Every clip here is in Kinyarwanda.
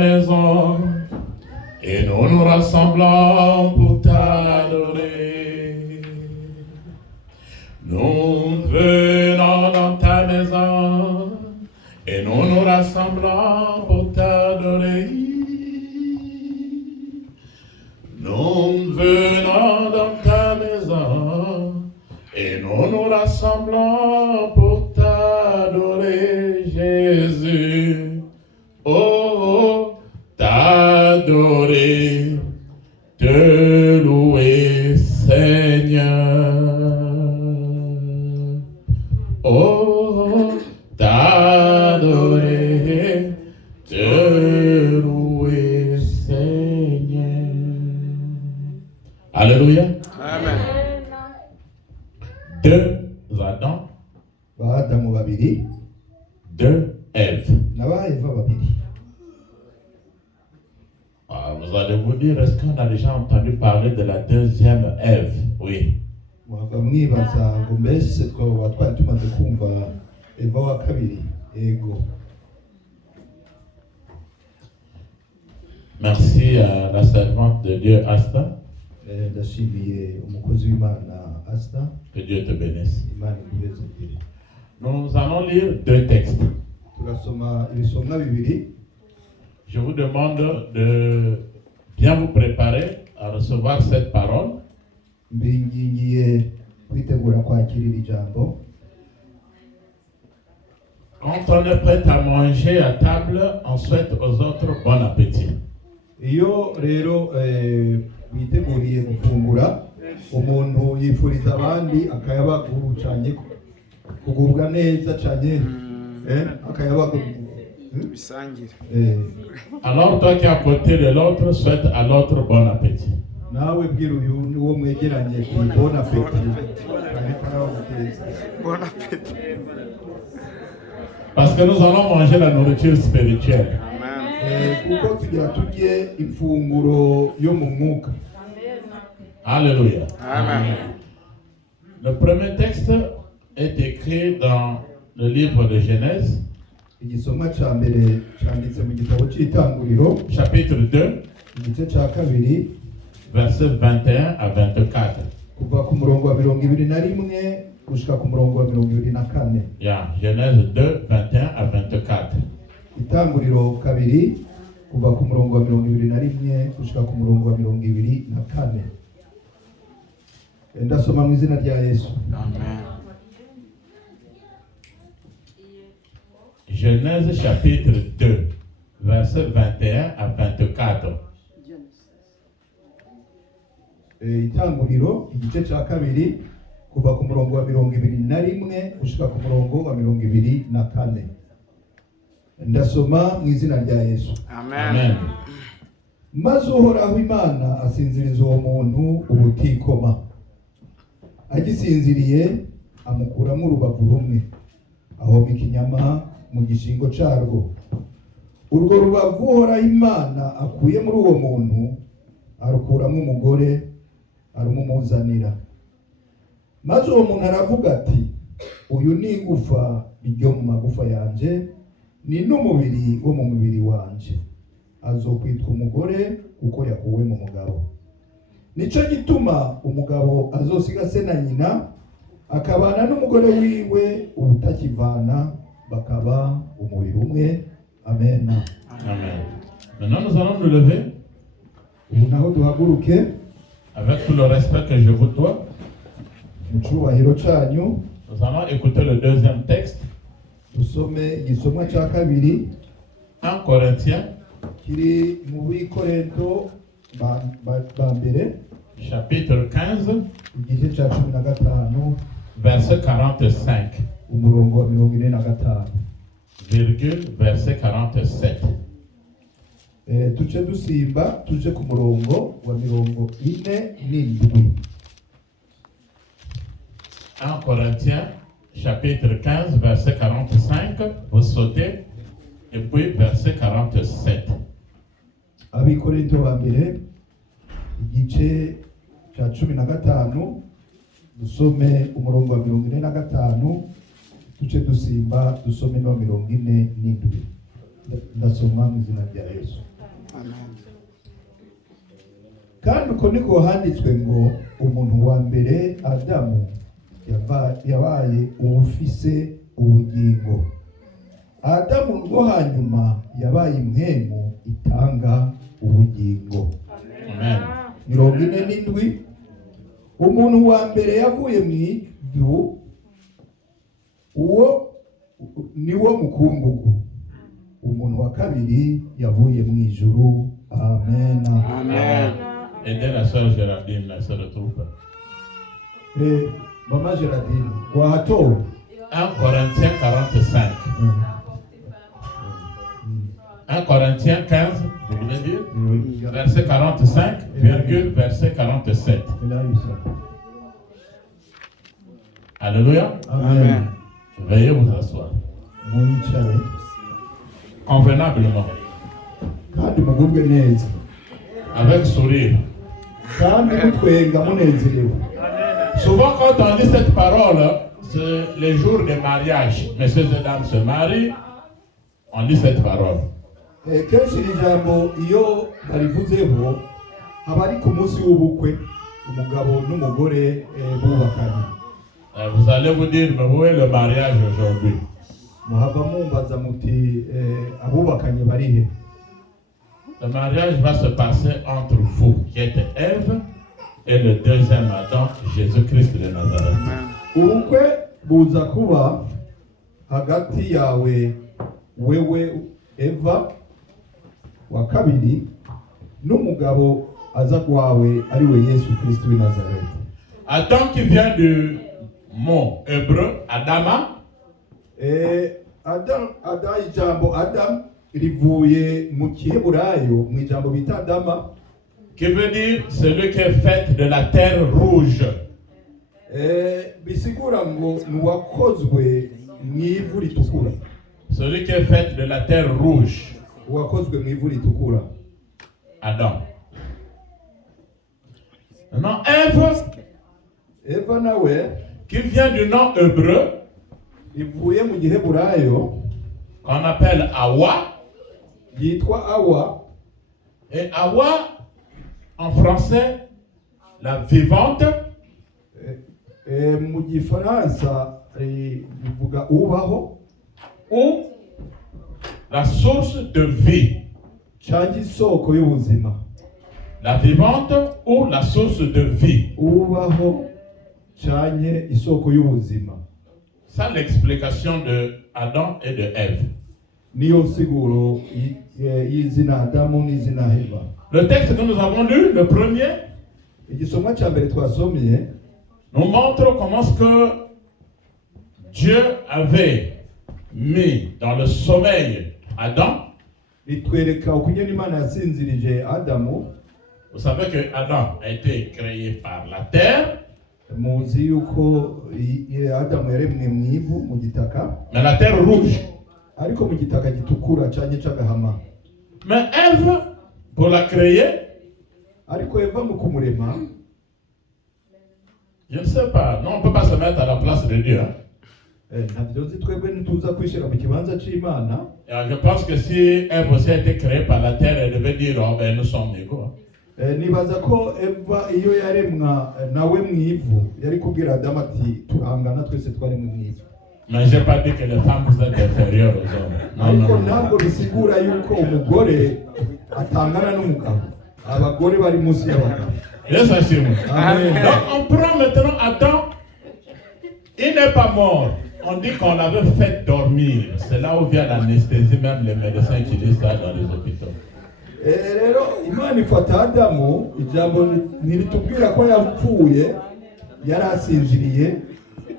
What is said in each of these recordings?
maison et nous nous rassemblons pour t'adorer. Nous venons dans ta maison et nous nous rassemblons pour t'adorer. Nous venons dans ta maison et nous nous rassemblons pour t'adorer, Jésus. Oh, t'adorer, te louer, Seigneur. Oh, t'adorer, te louer, Seigneur. Alléluia. Amen. Deux Adam, Badamu babiri deux Ève. naba Eva babiri. Vous allez vous dire, est-ce qu'on a déjà entendu parler de la deuxième Ève? Oui. Mwaba mwibaza ngo mbese twaba twari tumaze kumva Eva wa kabiri. Ego. Merci à la servante de Dieu Asta. Ndashimiye umukozi w'Imana Asta. Que Dieu te bénisse. Imana imubezegere. Nous allons lire deux textes. Tugasoma ibisomwa bibiri. Je vous demande de bien vous préparer à recevoir cette parole. Mbingingiye kwitegura kwakirira ijambo. Quand on est prêt à manger à table, on souhaite aux autres bon appétit. Iyo rero witeguriye gufungura, umuntu yifuriza abandi akayabaguru cyane kugubwa neza cyane akayabaguru bisangire. Alors toi qui es à côté de l'autre, souhaite à l'autre bon appétit. Nawe bwira uyu uwo mwegeranye ku bon appétit. Bon appétit. Parce que nous allons manger la nourriture spirituelle. Kuko tugira turye ifunguro yo mu mwuka. Alléluia. Amen. Le premier texte est écrit dans le livre de Genèse, Igisomwa cya mbere cyanditse mu gitabo cy'Itanguriro, chapitre 2, igice cya kabiri, versets 21 à 24. kuva ku murongo wa 21 gushika ku murongo wa 24. Yeah, Genèse 2, 21 à 24. Itanguriro kabiri kuva ku murongo wa 21 gushika ku murongo wa 24. Ndasoma mu izina rya Yesu. Amen. Genèse chapitre 2, versets 21 à 24. Itanguriro igice cya kabiri kuva ku murongo wa 21 gushika ku murongo wa 24. Ndasoma mu izina rya Yesu. Amen. Maze Uhoraho Imana asinziriza uwo muntu ubutikoma. Agisinziriye amukuramo urubavu rumwe, ahomeka inyama mu gishingo cyarwo. Urwo rubavu Uhoraho Imana akuye muri uwo muntu arukuramo umugore arumumuzanira. Maze uwo muntu aravuga ati, uyu ni igufa ryo mu magufa yanje, ni n'umubiri wo mu mubiri wanje. Azokwitwa umugore kuko yakuwe mu mugabo. Nico gituma umugabo azosiga se na nyina akabana n'umugore wiwe, ubutakivana bakaba umubiri umwe. Amen. Amen. Maintenant nous allons nous lever Ubu naho duhaguruke avec tout le respect que je vous dois. mu cyubahiro cyanyu. Nous allons écouter le deuxième texte. Dusome igisomwa cya kabiri 1 Corinthiens kiri mu Bikorinto ba mbere chapitre 15 igice cya 15 verset 45 umurongo wa 45 virgule verset 47. Tuce dusimba tuje ku murongo wa 47. 1 Corinthiens chapitre 15 verset 45, vous sautez, et puis verset 47. Abikorinto ba mbere igice cya 15 dusome umurongo wa 45, duce dusimba dusome no 47. Ndasoma mu izina rya Yesu. Amen. kandi uko niko handitswe ngo umuntu wa mbere Adamu yabaye uwufise ubugingo. Adamu rwo hanyuma yabaye impwemu itanga ubugingo. Amen. 47. Umuntu wa mbere yavuye mu ijuru, uwo niwo mukungugu. Umuntu wa kabiri yavuye mu ijuru. Amen. Amen. Aidez la sœur Géraldine, la sœur de troupe. Maman Géraldine, Guato. 1 Corinthiens 45. 1 Corinthiens 15, vous voulez dire? Verset 45, virgule, verset 47. Alléluia. Amen. Veuillez vous asseoir. Convenablement. Kandi mugubwe neza. Avec sourire. Kandi mutwenga munezerewe. Souvent quand on dit cette parole, c'est les jours de mariage. Messieurs et dames se marient, on dit cette parole. Kenshi iri jambo iyo barivuzeho haba ari ku munsi w'ubukwe umugabo n'umugore bubakanye. Vous allez vous dire, mais où est le mariage aujourd'hui? Muhava mumbaza muti abubakanye barihe? Le mariage va se passer entre vous, qui êtes Ève, et le deuxième Adam, Jésus-Christ de Nazareth. Ubukwe buza kuba hagati yawe wewe Eva wa kabiri n'umugabo aza kwawe ari we Yesu Kristo w'i Nazareth. Adam qui vient du mot hébreu Adama. Adam ijambo Adam rivuye mu Kiheburayo mu ijambo bita Adama, qui veut dire celui qui est fait de la terre rouge. Bisigura ngo nuwakozwe mw'ivu ritukura. Celui qui est fait de la terre rouge. Uwakozwe mw'ivu ritukura. Adam. Maintenant, Ève, Eva nawe qui vient du nom hébreu, ivuye mu Giheburayo, qu'on appelle Hawa. yitwa Awa. Et Hawa, en français, la vivante. Mu Gifaransa bivuga ubaho, Ou la source de vie. cyangwa isoko y'ubuzima. La vivante ou la source de vie. Ubaho cyangwa isoko y'ubuzima. Ça l'explication de Adam et de Ève. Niyo siguro y'izina Adamu n'izina Eva. Le texte que nous avons lu, le premier, Igisomwa cya mbere twasomye nous montre comment ce que Dieu avait mis dans le sommeil Adam. ritwereka uko Imana yasinzirije Adamu. Vous savez que Adam a été créé par la terre. Muzi yuko Adamu yaremwe mu ivu mu gitaka, Mais la terre rouge. ariko mu gitaka gitukura cyane cy'agahama. Mais Ève, pour la créer, Ariko Eva mu kumurema, je ne sais pas. Non, on ne peut pas se mettre à la place de Dieu. Hein. ntabyo nzi twebwe ntituza kwishira mu kibanza c'Imana. Et je pense que si Ève aussi a été créée par la terre, elle devait dire, oh ben nous sommes égaux. Nibaza ko Eva iyo yaremwa nawe mu ivu yari kubwira Adamu ati turangana twese twaremwe mu ivu. Mais je n'ai pas dit que les femmes vous êtes inférieures aux hommes. Non, Ariko non, non. ntabwo bisigura yuko umugore atangana n'umugabo. Abagore bari munsi y'abagabo. Yes, I see you. Amen. Donc on prend maintenant Adam, il n'est pas mort. On dit qu'on l'avait fait dormir. C'est là où vient l'anesthésie, même les médecins utilisent ça dans les hôpitaux. Rero Imana ifata Adamu, ijambo ntiritubwira ko yapfuye, yari asinziriye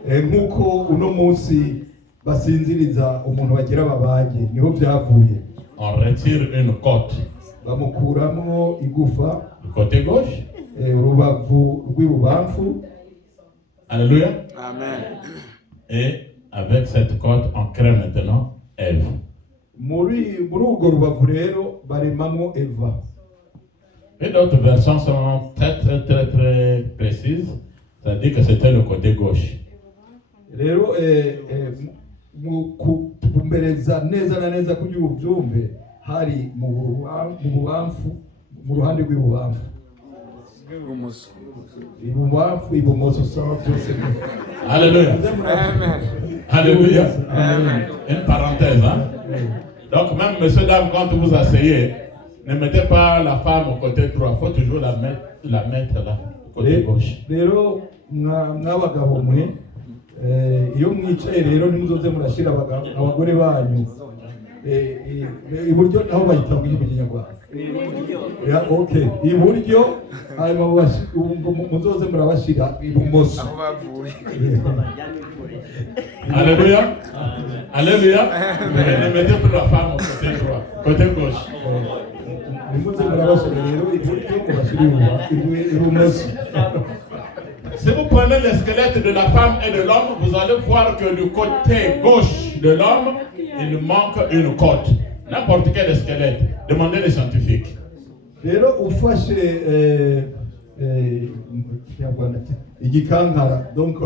nk'uko uno munsi basinziriza umuntu bagira babage, niho byavuye. On retire une côte Bamukuramo igufa, du côté gauche. urubavu rw'ibubamfu. Alléluia. Amen. Et avec cette côte, on crée maintenant Ève. Muri urwo rubavu rero baremamo Eva. Et d'autres versions sont très précises. Ça dit que c'était le côté gauche. Rero kumbereza neza na neza kugira ubyumve hari mu bubamfu, mu ruhande rw'ibubamfu, ibumoso. ibubamfu, ibumoso, sawa byose. Alléluia. Amen. Alléluia. Amen. Une parenthèse, hein. Donc même messieurs, dames, quand vous asseyez, ne mettez pas la femme au côté droit, il faut toujours la mettre là, côté gauche. Rero mw'abagabo mwe, iyo mwicaye rero ntimuzoze murashyira abagore banyu iburyo, naho bahita mu kinyarwanda. Okay, iburyo, hanyuma muzoze murabashyira ibumoso. Aho bavuye. Alléluia. Alléluia. Ne mettez pas la femme au côté droit, côté gauche. Si vous prenez le squelette de la femme et de l'homme, vous allez voir que du côté gauche de l'homme, il manque une côte. N'importe quel squelette. Demandez les scientifiques. Rero ufashe igikankara, donc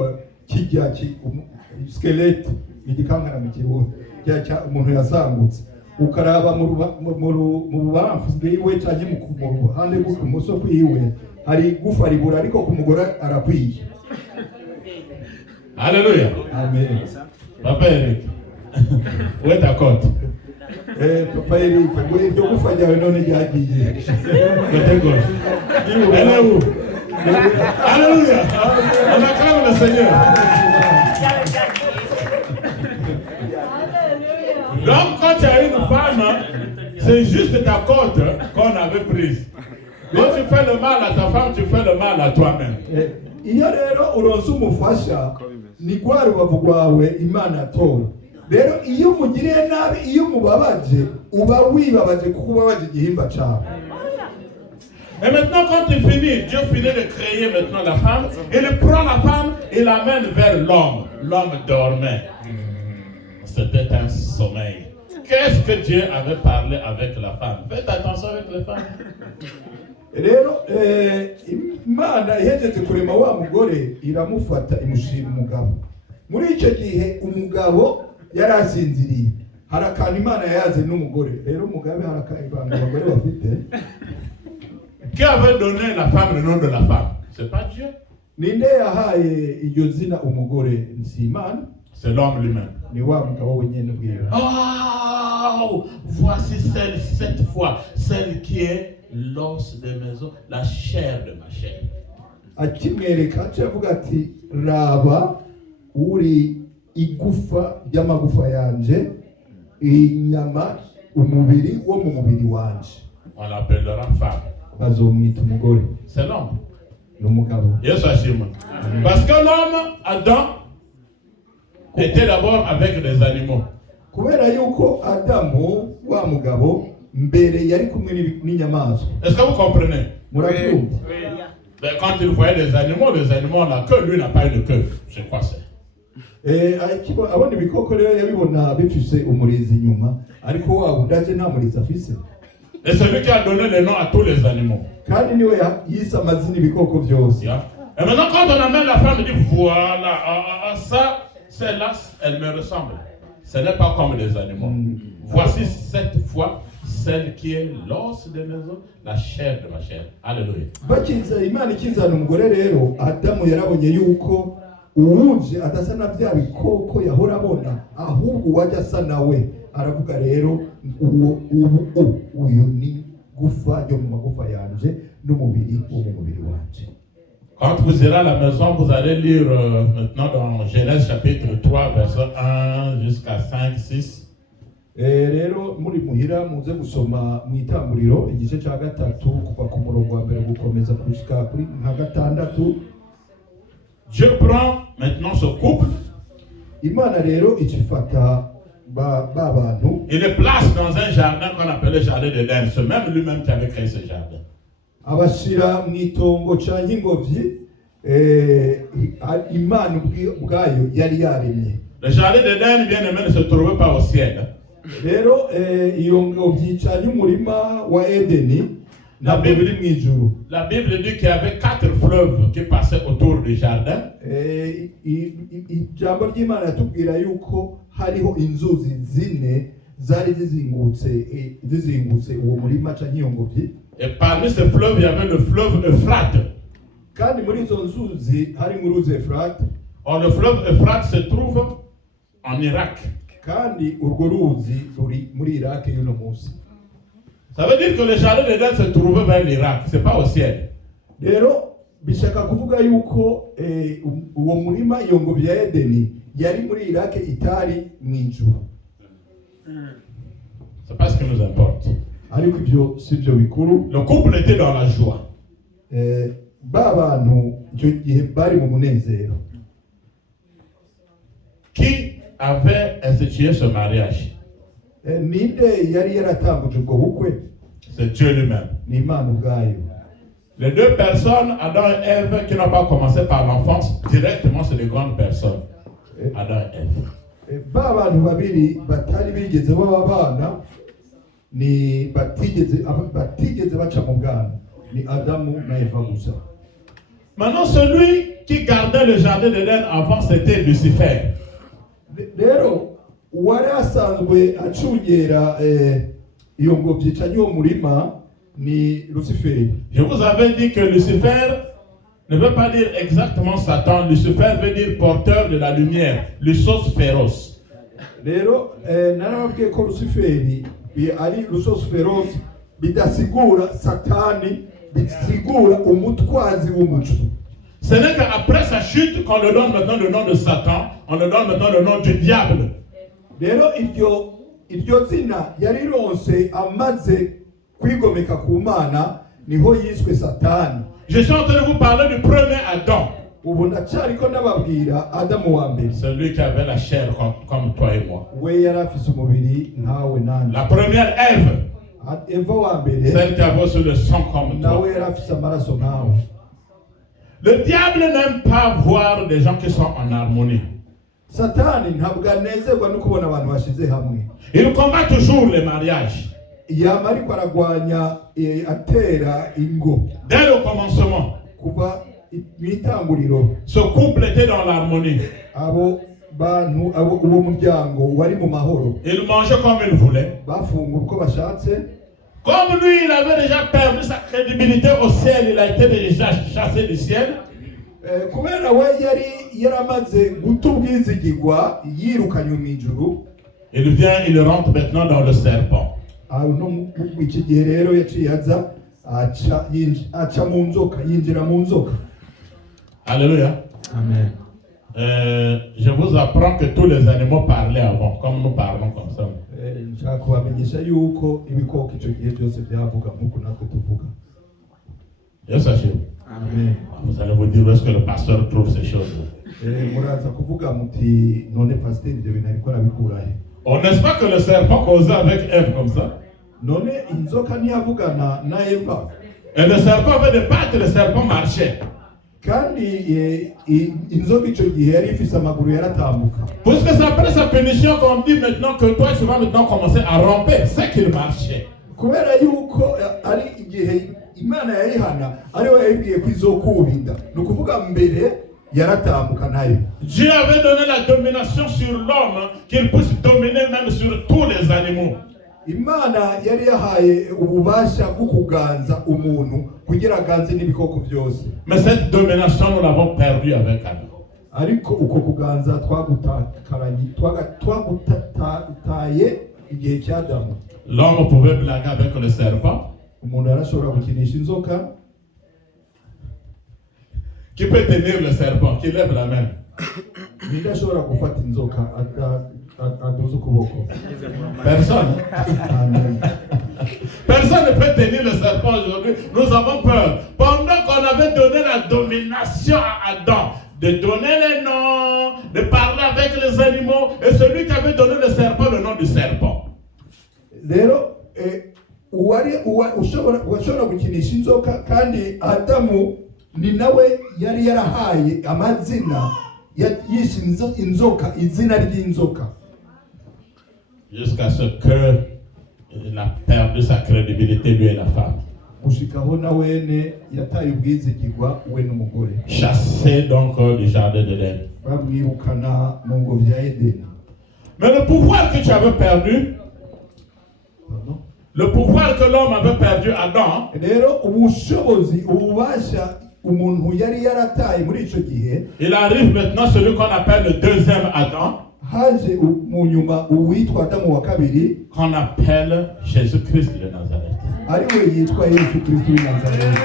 kijya squelette, igikankara mu kirundi cya umuntu yasangutse, ukaraba mu bubamfu bwiwe cyangwa mu ruhande rw'ibumoso kwiwe hari igufa ribura, ariko ku mugore arakwiye. Alléluia. Amen. Papa Eric, où est ta côte? Papa Eric, iryo gufa ryawe none ryagiye Côté gauche. Elle est où? Alléluia. On acclame le Seigneur. Donc quand tu as une femme, c'est juste ta côte qu'on avait prise. Quand tu fais le mal à ta femme, tu fais le mal à toi-même. Iyo rero uronse umufasha ni rwa rubavu rwawe Imana yatora. Rero iyo umugiriye nabi, iyo umubabaje, uba wibabaje kuko ubabaje igihimba cyawe. Et maintenant quand tu finis, Dieu finit de créer maintenant la femme, il prend la femme et l'amène vers l'homme. L'homme dormait. C'était un sommeil. Qu'est-ce que Dieu avait parlé avec la femme? Faites attention avec les femmes. Rero Imana ihejeje kurema wa mugore iramufata imushira umugabo. Muri icyo gihe umugabo yari asinziriye, hari akantu Imana yayaze n'umugore. Rero umugabo hari akantu abagore bafite. Qui avait donné la femme le nom de la femme? C'est pas Dieu. Ninde yahaye iryo zina umugore? Si Imana. C'est l'homme lui-même. Ni wa mugabo wenyine bwiwe. Oh, voici celle, cette fois, celle qui est l'os de mes os, la chair de ma chair. Akimwereka cyavuga ati raba uri igufa ry'amagufa yanje, inyama umubiri wo mu mubiri wanje. On l'appellera femme. Bazomwita umugore. C'est l'homme. N'umugabo. Yesu ashimwe. Parce que l'homme, Adam, était d'abord avec des animaux. Kubera yuko Adamu wa mugabo mbere yari kumwe n'inyamaswa. Est-ce que vous comprenez? Murabyumva? Quand il voyait des animaux ont la queue, lui n'a pas une queue. C'est quoi ça? Abona ibikoko rero yabibona bifise umurizo inyuma, ariko wa udaje nta murizo afise. Et celui qui a donné le nom à tous les animaux. Kandi niwe yise amazina ibikoko byose. Et maintenant quand on amène la femme, on dit voilà, ça, celle-là, elle me ressemble. Ce n'est pas comme les animaux. Voici cette fois celle qui est l'os de mes os, la chair de ma chair. Alléluia. Bakiza Imana ikizana umugore rero, Adamu yarabonye yuko uwuje adasa na bya bikoko yahora abona, ahubwo wajya asa nawe. Aravuga rero uyu ni gufa yo mu magufa yanje n'umubiri wo mu mubiri wanje. Quand vous irez à la maison, vous allez lire maintenant dans Genèse chapitre 3, verset 1 jusqu'à 5, 6. Rero muri muhira muze gusoma mu Itanguriro igice cya 3 kuva ku murongo wa mbere gukomeza kushika kuri nka 6. Dieu prend maintenant ce couple. Imana rero ikifata ba bantu. Il les place dans un jardin qu'on appelle le jardin d'Éden. C'est même lui-même qui avait créé ce jardin. Abashira mwitongo cyangwa ingobyi Imana ubwayo yari yaremye. Le jardin d'Éden, bien aimé, ne se trouvait pas au ciel. Rero iyo ngobyi cyangwa umurima wa Edeni ntabwo biri mu ijuru. La Bible dit qu'il y avait 4 fleuves qui passaient autour du jardin. Ijambo ry'Imana yatubwira yuko hariho inzuzi 4 zari zizingutse uwo murima canke iyo ngobyi. Et parmi ces fleuves, il y avait le fleuve Euphrate. Kandi muri izo nzuzi harimo uruzi Efurate. Or, le fleuve Euphrate se trouve en Irak. Kandi urwo ruzi ruri muri Iraki y'uno munsi. Ça veut dire que le jardin d'Éden se trouvait vers l'Irak, c'est pas au ciel. Rero bishaka kuvuga yuko uwo murima iyo ngobyi ya Edeni yari muri Iraki itari mu ijuru. C'est pas ce qui nous importe. Ariko ibyo sivyo bikuru. Le couple était dans la joie. Ba bantu icyo gihe bari mu munezero. Qui avait institué ce mariage? Ninde yari yaratanguje ubwo bukwe? C'est Dieu lui-même. Ni Imana ubwayo. Les deux personnes, Adam et Ève, qui n'ont pas commencé par l'enfance, directement c'est des grandes personnes. Adam et Ève. Ba bantu babiri batari bigeze baba bana ni batigeze baca mu bwana ni Adamu na Eva gusa. Maintenant, celui qui gardait le jardin d'Éden avant, c'était Lucifer. Rero uwari asanzwe acungera iyo ngobyi canke uwo murima ni Luciferi. Je vous avais dit que Lucifer ne veut pas dire exactement Satan. Lucifer veut dire porteur de la lumière, Lusos féroce. Rero narababwiye ko Luciferi ari Lusos féroce bidasigura Satani, bisigura umutwazi w'umuco. Ce n'est qu'après sa chute qu'on le donne maintenant le nom de Satan, on le donne maintenant le nom du diable. Rero iryo zina yarironse amaze kwigomeka ku Mana niho yiswe Satani. Je suis en train de vous parler du premier Adam. Ubu ndacariko ndababwira Adamu wa mbere. Celui qui avait la chair comme toi et moi. We yari afise umubiri nkawe nanje. La première Ève. Eva wa mbere. Celle qui avait aussi le sang comme toi. Nawe yari afise amaraso nkawe. Le diable n'aime pas voir des gens qui sont en harmonie. Satani ntabwo anezerwa no kubona abantu bashize hamwe. Il combat toujours les mariages. Yama ariko aragwanya atera ingo. Dès le commencement, kuva mwitanguriro, ce couple était dans l'harmonie. Abo bantu uwo muryango wari mu mahoro. Il mangeait comme il voulait. Bafunga uko bashatse. Comme lui, il avait déjà perdu sa crédibilité au ciel, il a été déjà chassé du ciel. Kubera we yari yaramaze guta ubwizigirwa yirukanywe mu ijuru. Il vient, il rentre maintenant dans le serpent. Iki gihe rero yaciye aza aca mu nzoka, yinjira mu nzoka. Alléluia. Amen. Je vous apprends que tous les animaux parlaient avant, comme nous parlons comme ça. Nshaka kubamenyesha yuko ibikoko icyo gihe byose byavuga nk'uko natwe tuvuga. Yes, Amen. vous allez vous dire où est-ce que le pasteur trouve ces choses. Muraza kuvuga muti none pasteur ibyo bintu ariko arabikura he? On n'est pas que le serpent causait avec Ève comme ça. None inzoka ntiyavugana na Eva. Et le serpent avait des pattes, le serpent marchait. Kandi inzoka icyo gihe yari ifise amaguru yaratambuka. Puisque c'est après sa punition qu'on dit maintenant que toi tu vas maintenant commencer à ramper, c'est qu'il marchait. Kubera yuko ari igihe Imana yarihana ariwe yabwiye ko izokubinda. Nukuvuga mbere yaratambuka nayo. Dieu avait donné la domination sur l'homme, qu'il puisse dominer même sur tous les animaux. Imana yari yahaye ububasha bwo kuganza umuntu kugira ganze n'ibikoko byose. Mais cette domination nous l'avons perdue avec Adam. Ariko uko kuganza twagutaye igihe cy'Adamu. L'homme pouvait blaguer avec le serpent. Umuntu arashobora gukinisha inzoka. Qui peut tenir le serpent? Qui lève la main? Ninde ashobora gufata inzoka aduza ukuboko? Personne. Amen. Personne ne peut tenir le serpent aujourd'hui. Nous avons peur. Pendant qu'on avait donné la domination à Adam, de donner les noms, de parler avec les animaux, et celui qui avait donné le serpent, le nom du serpent. Rero ushobora gukinisha inzoka kandi Adamu ni nawe yari yarahaye amazina yishe inzoka, izina ry'inzoka. Jusqu'à ce qu'il a perdu sa crédibilité, lui et la femme. Gushikaho na wene yataye ubwizigirwa we n'umugore. Chassé donc du jardin d'Éden. Bamwirukana mu ngobyi ya Edeni. Mais le pouvoir que tu avais perdu, Le pouvoir que l'homme avait perdu Adam, rero ubushobozi ububasha umuntu yari yarataye muri ico gihe il arrive maintenant celui qu'on appelle le deuxième Adam, haje mu nyuma uwitwa Adamu wa kabiri qu'on appelle Jésus-Christ de Nazareth. ari we yitwa Yesu Kristo w'i Nazareti.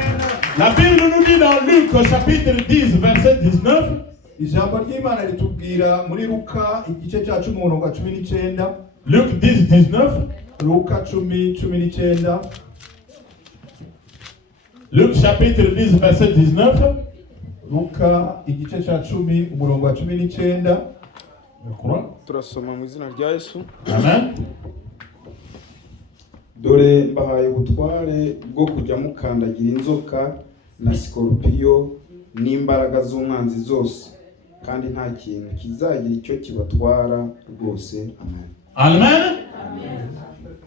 La Bible nous dit dans Luc au chapitre 10 verset 19, Ijambo ry'Imana ritubwira muri Luka igice cya 10:19. Luc 10 19, Luka 10:19. Luc chapitre 10 verset 19, Luka igice cya 10:19. je crois. turasoma mu izina rya Yesu. Amen. dore mbahaye ubutware bwo kujya mukandagira inzoka na sikorupiyo n'imbaraga z'umwanzi zose, kandi nta kintu kizagira icyo kibatwara rwose. Amen. Amen.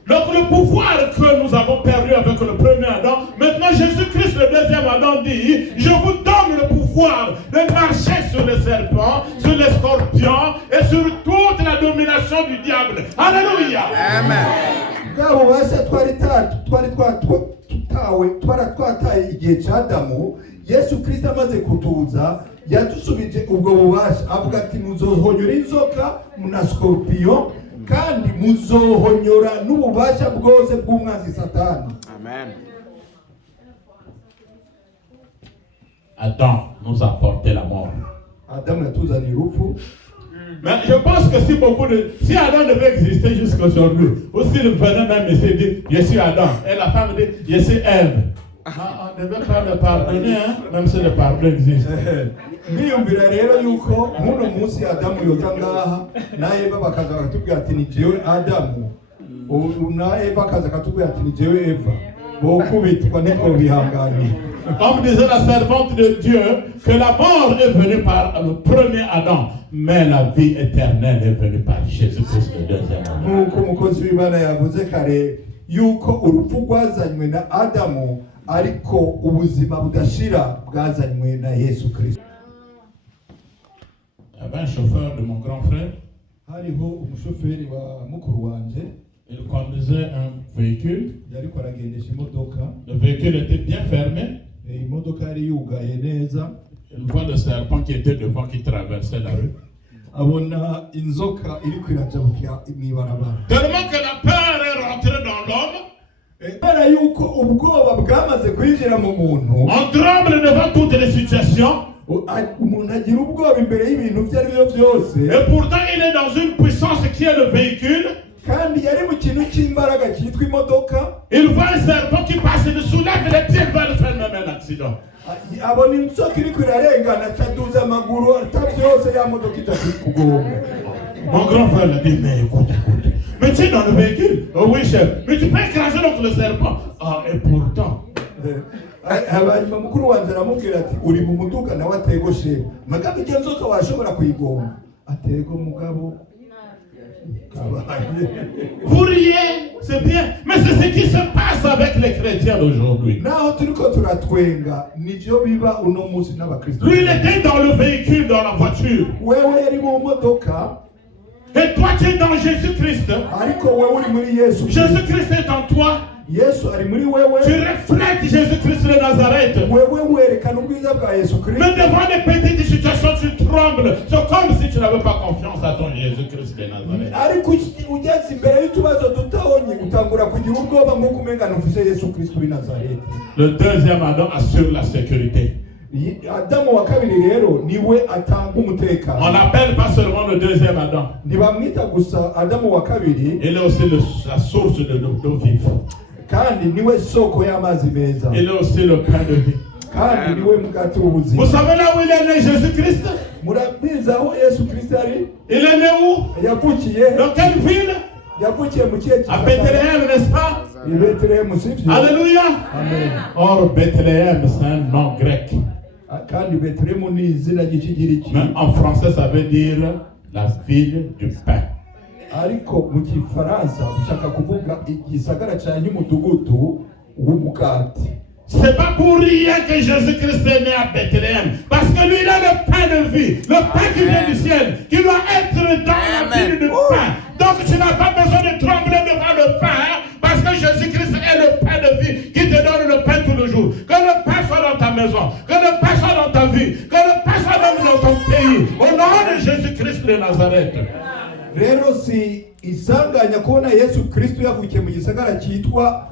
Donc le pouvoir que nous avons perdu avec le premier Adam, maintenant Jésus-Christ, le deuxième Adam, dit, je vous donne le pouvoir de marcher sur les serpents, sur les scorpions et sur toute la domination du diable. Alléluia. Amen. bwa bubasha twataye igihe cya Adamu, Yesu Kristo amaze kutuza yadusubije ubwo bubasha, avuga ati muzohonyora inzoka na scorpion kandi muzohonyora n'ububasha bwose bw'umwanzi Satani. Amen. Adam nous a porté la mort. Adamu yatuzaniye urupfu. Mais je pense que si Adam devait exister jusqu'aujourd'hui, ou s'il venait même ici et dire, je suis Adam, et la femme dit, je suis Ève. On ne devait pas le pardonner, hein, même si le pardon existe. Niyumvira rero yuko muno munsi Adamu yoza ngaha na Eva bakaza bakatubwira ati ni jewe Adamu, na Eva akaza akatubwira ati ni jewe Eva, bokubitwa niko bihanganiye. Comme disait la servante de Dieu, que la mort est venue par le premier Adam, mais la vie éternelle est venue par Jésus-Christ, le deuxième Adam. Nuko umukozi w'Imana yavuze kare yuko urupfu rwazanywe na Adamu, ariko ubuzima budashira bwazanywe na Yesu Kristo. Il y avait un chauffeur de mon grand frère, Hariho umushoferi wa mukuru wanje il conduisait un véhicule. yariko aragendesha imodoka, Le véhicule était bien fermé. imodoka yari yugaye neza, Il voit le serpent qui était devant, qui traversait la rue. abona inzoka iriko irajabukira mw'ibarabara. Tellement que la peur est rentrée dans l'homme, Kubera yuko ubwoba bwamaze kwinjira mu muntu, on tremble devant toutes les situations. umuntu agira ubwoba imbere y'ibintu ibyo ari byo byose, Et pourtant, il est dans une puissance qui est le véhicule. kandi yari mu kintu cy'imbaraga cyitwa imodoka. Il voit un serpent qui passe, il soulève les pieds, il va le faire même un accident. Abona inzoka iriko irarengana, ataduza amaguru, atavyose ya modoka ija kugonga. Mon grand frère l'a dit, mais écoute. Mais tu es dans le véhicule? Oh oui, chef. Mais tu peux écraser donc le serpent. Ah, et pourtant. Hanyuma mukuru wanje aramubwira ati uri mu muduga nawe atego shewe, magabe iyo nzoka washobora kuyigonga. Atego mugabo. Vous riez, c'est bien. Mais c'est ce qui se passe avec les chrétiens d'aujourd'hui. Naho turiko turatwenga nivyo biba uno munsi n'abakristo. Lui, il était dans le véhicule, dans la voiture. Wewe yari mu modoka, Et toi, tu es dans Jésus-Christ. ariko wewe uri muri Yesu. Jésus-Christ est en toi. Yesu ari muri Tu wewe, reflètes Jésus-Christ de Nazareth. wewe werekana ubwiza bwa Yesu Kristo. Mais devant des petites situations, tu trembles. C'est comme si tu n'avais pas confiance à ton Jésus-Christ de Nazareth. Ariko ugeze imbere y'utubazo dutabonye utangura kugira ubwoba nk'uko umenga ntufise Yesu Kristo w'i Nazareti. Le deuxième Adam assure la sécurité. Adamu wa kabiri rero niwe atanga On umutekano. n'appelle pas seulement le deuxième Adam. Ntibamwita gusa Adamu wa kabiri, Il est aussi la source de l'eau vive. kandi niwe soko y'amazi meza, Il est aussi le pain de vie. kandi niwe mugati Vous w'ubuzima. savez là où il est né, Jésus-Christ? Murabizi aho Yesu Kristo ari? Il est né où? Yavukiye Dans quelle ville? yavukiye mu kihe À Bethléem, n'est-ce pas? I Betelehemu, sivyo? Alléluia. Amen. Or, Bethléem, c'est un nom grec. Kandi Betelehemu ni izina ry'ikigiriki, Mais en français, ça veut dire la ville du pain. ariko mu Gifaransa bishaka kuvuga igisagara ca nyumudugudu w'umugati. C'est pas pour rien que Jésus-Christ est né à Bethléem. Parce que lui, il a le pain de vie. Le pain qui vient du ciel. Qui doit être dans la ville du pain. Donc tu n'as pas besoin de trembler devant le pain. Parce Jésus-Christ de Nazareth. rero si isanganya kubona Yesu Kristo yavukiye mu gisagara cyitwa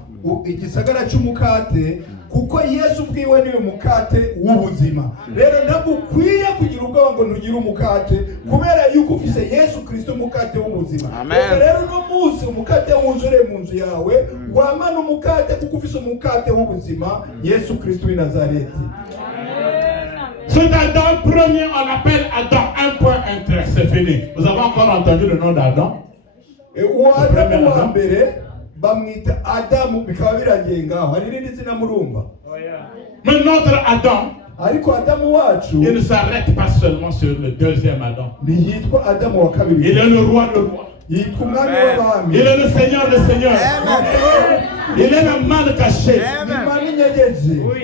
igisagara cy'umukate, kuko Yesu ubwiwe niwe mukate w'ubuzima. Rero ntabwo ukwiye kugira ubwoba ngo ntugire umukate, kubera yuko ufise Yesu Kristo umukate w'ubuzima. Rero no munsi umukate wuzure mu nzu yawe, wamana umukate kuko ufise umukate w'ubuzima, Yesu Kristo w'i Nazareti. Cet Adam premier, on l'appelle Adam, un point, un trait, c'est fini. Vous avez encore entendu le nom d'Adam? Uwo Adamu wa mbere bamwita Adamu, bikaba biragiye ngaho, hari n'indi zina murumva. Mais notre Adam, ariko Adamu wacu, il ne s'arrête pas seulement sur le deuxième Adam. ntiyitwa Adamu wa kabiri. Il est le roi de roi. yitwa umwami w'abami. Il est le Seigneur des seigneurs. Il est la manne cachée.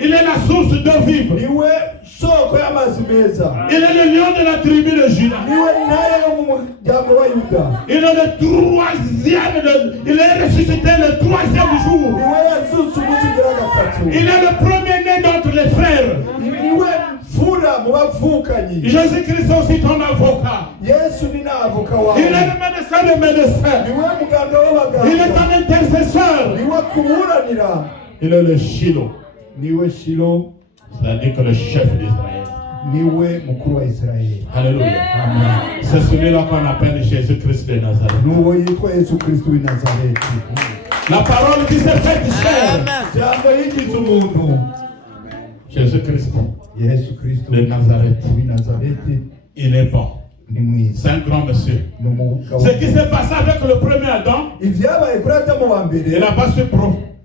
Il est la source d'eau vive. niwe soko y'amazi meza. Il est le lion de la tribu de Juda. niwe ntare yo mu muryango wa Yuda. Il est le troisième, il est ressuscité le troisième jour. niwe yazutse umunsi ugira gatatu. Il est le premier-né d'entre les frères. niwe mfura mu bavukanyi. Jésus-Christ est aussi ton avocat. Yesu ni avoka wawe. Il est le médecin des médecins. niwe muganga w'abaganga. Il est un intercesseur. niwe kuburanira. Il est le Shiloh. niwe Shilo. C'est-à-dire que le chef d'Israël. niwe mukuru wa Israeli. Alléluia. Amen. C'est celui-là qu'on appelle Jésus-Christ de Nazareth. nuwo yitwa Yesu Kristo w'i Nazareti. La parole qui s'est faite chair. jambo yigize umuntu. Jésus-Christ Yesu Kristo de Nazareth. w'i Nazareti Il est bon. ni mwiza. C'est un grand monsieur. ni umugabo. Ce qui s'est passé avec le premier Adam, ibyabaye kuri Adamu wa mbere, il n'a pas su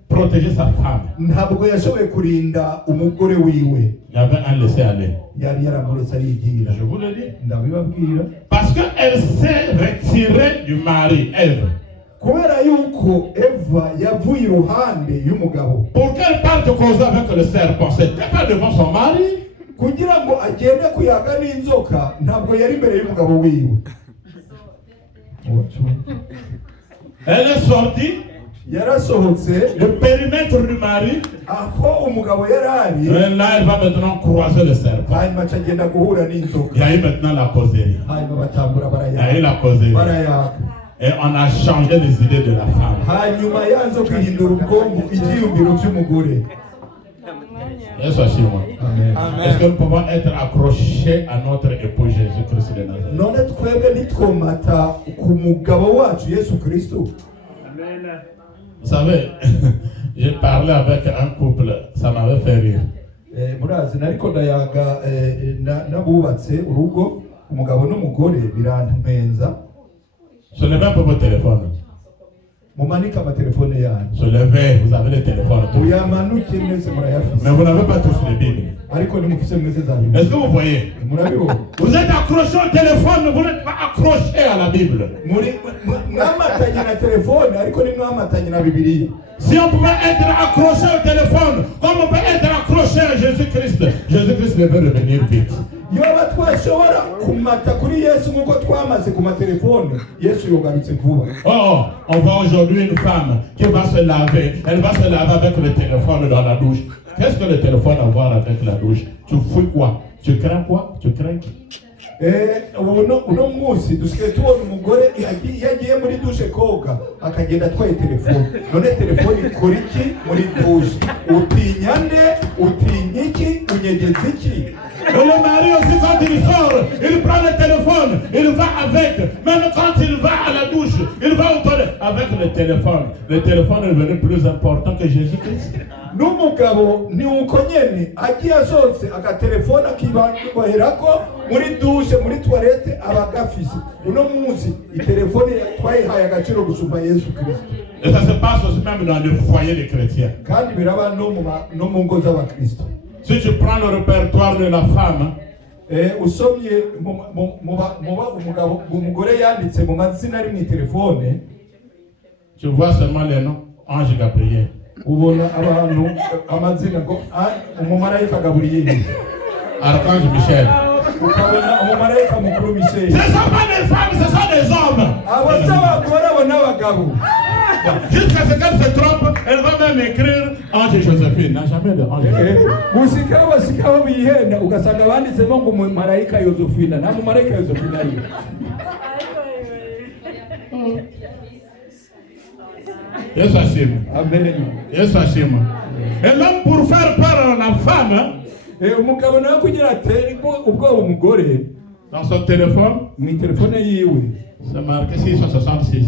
protéger sa femme. ntabwo yashoboye kurinda umugore wiwe. Il y avait un laisser-aller. yari yaramuretse arigira. Je vous le dis. ndabibabwira. Parce qu'elle s'est retirée du mari, Ève. kubera yuko Eva yavuye iruhande y'umugabo. Pour qu'elle parte causer avec le serpent, c'était pas devant son mari. kugira ngo agende kuyaga n'inzoka, ntabwo yari imbere y'umugabo wiwe. Elle est sortie. yarasohotse Le périmètre du mari. aho umugabo yari ari. Et là, elle va maintenant croiser le serpent. hanyuma acagenda guhura n'inzoka. Il y a eu maintenant la causerie. hanyuma batambura Il y a eu barayaka. la causerie. barayaka. Et on a changé les idées de la femme. hanyuma yanze kwihindura ubwonko ibyiyumviro by'umugore. Et soit chez moi. Amen. Est-ce que nous pouvons être accrochés à notre époux Jésus-Christ de Nazareth? none twebwe nitwomata ku mugabo wacu Yesu Kristo. Vous savez, j'ai parlé avec un couple, ça m'avait fait rire. murazi nariko ndayaga n'abubatse urugo, umugabo n'umugore, birantumenza. Soulevez un peu votre téléphone. mumanika amatelefone yanyu. Soulevez, vous avez le téléphone. uyamanuke mwese murayafise. Mais vous n'avez pas tous les Bibles. ariko nimufise mwese za Bibiliya. Est-ce que vous voyez? murabibona. Vous êtes accroché au téléphone, vous n'êtes pas accroché à la Bible. mwamatanye na telefone ariko nimwamatanye na Bibiliya. Si on pouvait être accroché au téléphone, comme on peut être accroché à Jésus-Christ, Jésus-Christ devait revenir vite. yoba twashobora kumata kuri Yesu nk'uko twamaze ku matelefone, Yesu yogarutse vuba. Oh, on voit aujourd'hui une femme qui va se laver. Elle va se laver avec le téléphone dans la douche. Qu'est-ce que le téléphone a à voir avec la douche? Tu fouilles quoi? Tu crains quoi? Tu crains qui? uno munsi dusigaye tubona umugore yagiye muri dushe koga akagenda atwaye telefone. none telefone ikora iki muri dushe? utinya nde? utinya iki? unyegeza iki? Et le mari aussi, quand il sort, il prend le téléphone, il va avec. Même quand il va à la douche, il va au toilette avec le téléphone. Le téléphone est devenu plus important que Jésus-Christ. n'umugabo ni uko nyene agiye asohotse agatelefone akiboherako muri dushe muri toilette abagafise. uno munsi itelefone twayihaye agaciro gusumba Yesu Kristo. Et ça se passe aussi même dans les foyers des chrétiens. kandi biraba no mu ngo z'abakristo. Si tu prends le répertoire de la femme, usomye umugore yanditse mu mazina ari mu telefone, tu vois seulement les noms. Ange Gabriel. ubona abantu amazina ngo umumarayika Gaburiyeli, Archange Michel. ukabona umumarayika mukuru Michel. Ce ne sont pas des femmes, ce sont des hommes. abo si abagore, abo n'abagabo. Jusqu'à ce qu'elle se trompe, elle va même écrire Ange Joséphine. N'a jamais de Ange Joséphine. Gushika bashikaho bihenda ugasanga banditsemo ngo marayika Yosefina nta marayika Yosefina ari. Yesu ashimwe. Amen. Yesu ashimwe. Et l'homme pour faire peur à la femme, umugabo nawe kugira atere ubwoba umugore dans son téléphone, mu telefone yiwe c'est marqué 666.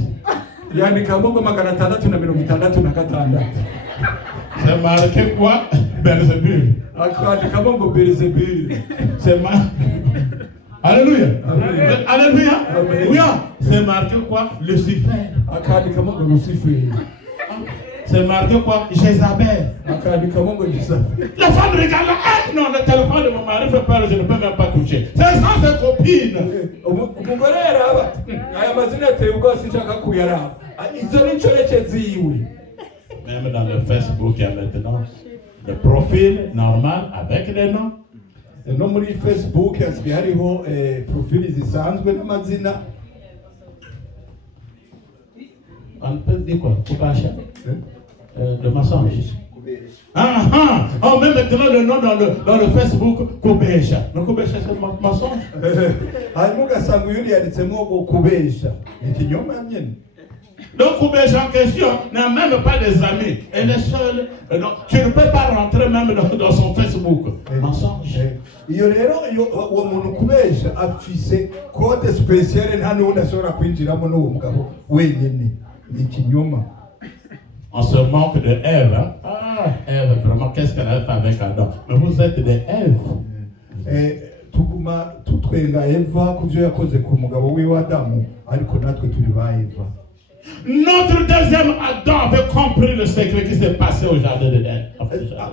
yandikamo ngo 666. C'est marqué quoi? Belzébul. akandikamo ngo Beelzebul. C'est marqué. Alléluia. Amen. Alléluia. Amen. Oui, c'est marqué quoi? Lucifer. akandikamo ngo Lucifer. C'est marqué quoi? Jézabel. akandikamo ngo Jezabel. La femme regarde, ah non, le téléphone de mon mari fait peur, je ne peux même pas toucher. C'est sans ses copines. umugore yaraba aya mazina ateye ubwoba sinshaka kuyaraba izo ni inshoreke ziwe. Même dans le Facebook, il y a maintenant le profil normal avec les noms. no muri Facebook hasigaye hariho profili zisanzwe n'amazina. On peut dire quoi? Kukacha? Le mensonge. Oh, même maintenant le nom dans le Facebook, Kubesha. Le Kubesha, c'est le mensonge. hanyuma ugasanga uyundi yanditsemo ngo kubesha ikinyoma nyine. Donc Kubesha en question n'a même pas des amis. Elle est seule. Donc, tu ne peux pas rentrer même dans son Facebook. Mensonge. iyo rero uwo muntu kubesha afise code spéciale nta n'undi ashobora kwinjiramo n'uwo mugabo wenyine. Ni ikinyoma. On se moque de Ève. Hein? Ah, Ève, vraiment, qu'est-ce qu'elle a fait avec Adam? Mais vous êtes des Ève. Tuguma tutwenga Eva ku byo yakoze ku mugabo wiwe Adamu, ariko natwe turi ba Eva. Notre deuxième Adam avait compris le secret qui s'est passé au jardin d'Éden.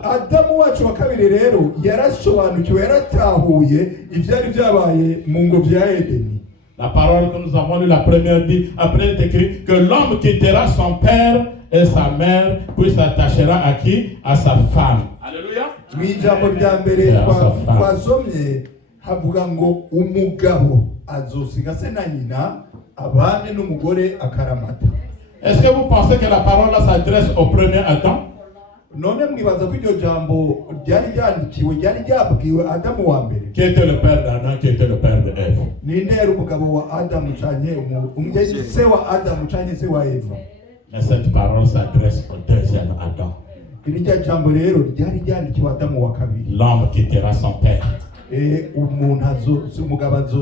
Adamu wacu wa kabiri rero yarasobanukiwe, yaratahuye ibyari byabaye mu ngobyi ya Edeni. La parole que nous avons lue, la première dit, après il est écrit que l'homme quittera son père et sa mère, puis s'attachera à qui? À sa femme. Alléluia. Mu ijambo rya mbere twasomye havuga ngo umugabo azosiga se na nyina abane n'umugore akaramata. Est-ce que vous pensez que la parole là s'adresse au premier Adam? None mwibaza ko iryo jambo ryari ryandikiwe ryari ryabwiwe Adamu wa mbere? Qui était le père d'Adam, qui était le père de Ève? Ninde yari umugabo wa Adamu canke se wa Adamu canke se wa Eva? Mais cette parole s'adresse au deuxième Adam. Iryo jambo rero ryari ryandikiwe Adamu wa kabiri. L'homme quittera son père.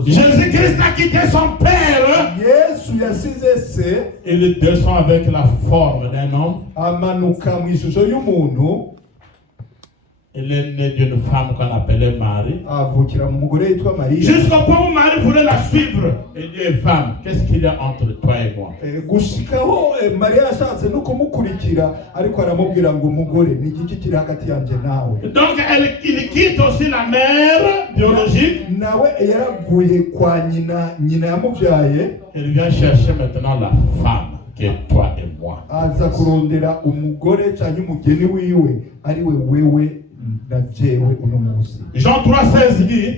Jésus-Christ a quitté son père. Yesu yasize se. Il descend avec la forme d'un homme. Amanuka mu ishusho y'umuntu. Il est né d'une femme qu'on appelait Marie. Avukira mu mugore yitwa Maria. Jusqu'au point où Marie voulait la suivre. Il dit, femme, qu'est-ce qu'il y a entre toi et moi? Gushikaho Maria ashatse no kumukurikira ariko aramubwira ngo umugore ni iki kiri hagati yanje nawe. Donc il quitte aussi la mère biologique. Nawe yaravuye kwa nyina yamuvyaye. Il vient chercher maintenant la femme qui est toi et moi. Aza kurondera umugore cyangwa umugeni wiwe ari wewe. Jean 3,16 dit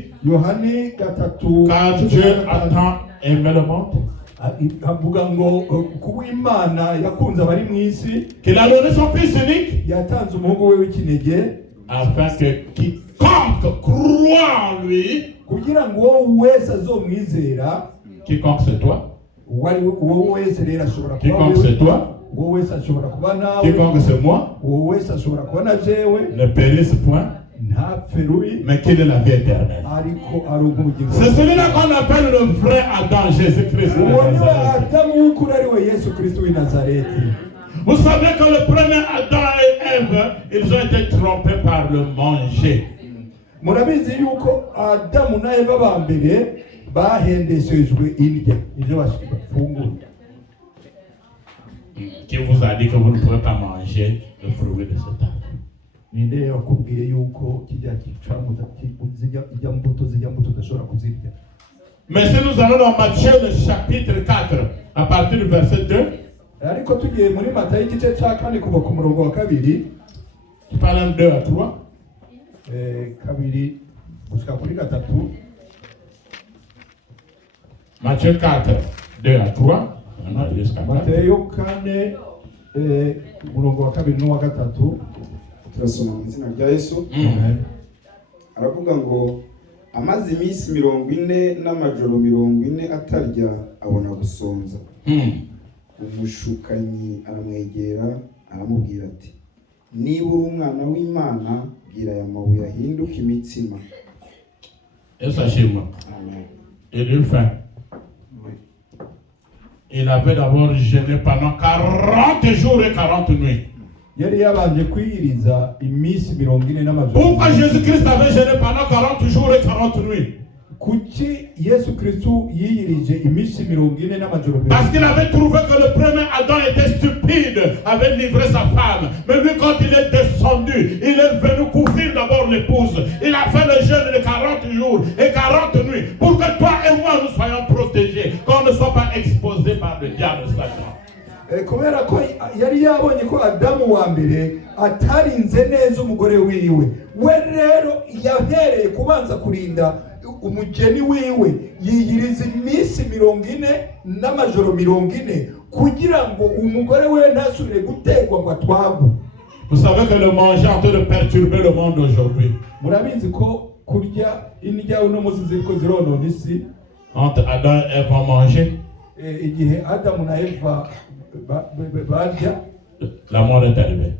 car Dieu a tant aimé le monde qu'il a donné son fils unique afin que quiconque croit en lui, quiconque c'est toi, quiconque c'est toi, quiconque c'est moi, ne périsse point, mais qu'il ait la vie éternelle. C'est celui-là qu'on appelle le vrai Adam, Jésus-Christ. Vous savez que le premier Adam et Ève, ils ont été trompés par le manger. Qui vous a dit que vous ne pouvez pas manger le fruit de cet arbre? Mais si nous allons dans Matthieu le chapitre 4, à partir du verset 2, tu parles un 2 à 3. Matthieu 4, 2 à 3. Matteo 4, umurongo wa 2 n'uwa 3. turasoma mu izina rya Yesu. Aravuga ngo amaze iminsi 40 n'amajoro 40 atarya abona gusonza. Umushukanyi aramwegera aramubwira ati, niba uri umwana w'Imana bwira aya mabuye ahinduke imitsima. Amen. Il eut faim. Il avait d'abord jeûné pendant 40 jours et 40 nuits. Yari yabanje kwiyiriza iminsi 40 n'amajoro. Pourquoi Jésus-Christ avait jeûné pendant 40 jours et 40 nuits? Kuki Yesu Kristo yiyirije iminsi 40 n'amajoro? Parce qu'il avait trouvé que le premier Adam était stupide, avait livré sa femme. Mais lui, quand il est descendu, il est venu couvrir d'abord l'épouse. Il a fait le jeûne de 40 jours et 40 nuits pour que toi et moi nous soyons protégés, qu'on ne soit pas exposés par le diable Satan. Kubera ko yari yabonye ko Adamu wa mbere atarinze neza umugore wiwe, we rero yahereye kubanza kurinda umugeni wiwe, yiyiriza iminsi 40 n'amajoro 40 kugira ngo umugore we ntasubire gutegwa ngo atwagwe. Vous savez que le manger est en train de perturber le monde aujourd'hui. Murabizi ko kurya indya uno munsi ziriko zironona isi. Entre Adam et Ève ont mangé, Igihe Adamu na Eva barya, la mort est arrivée.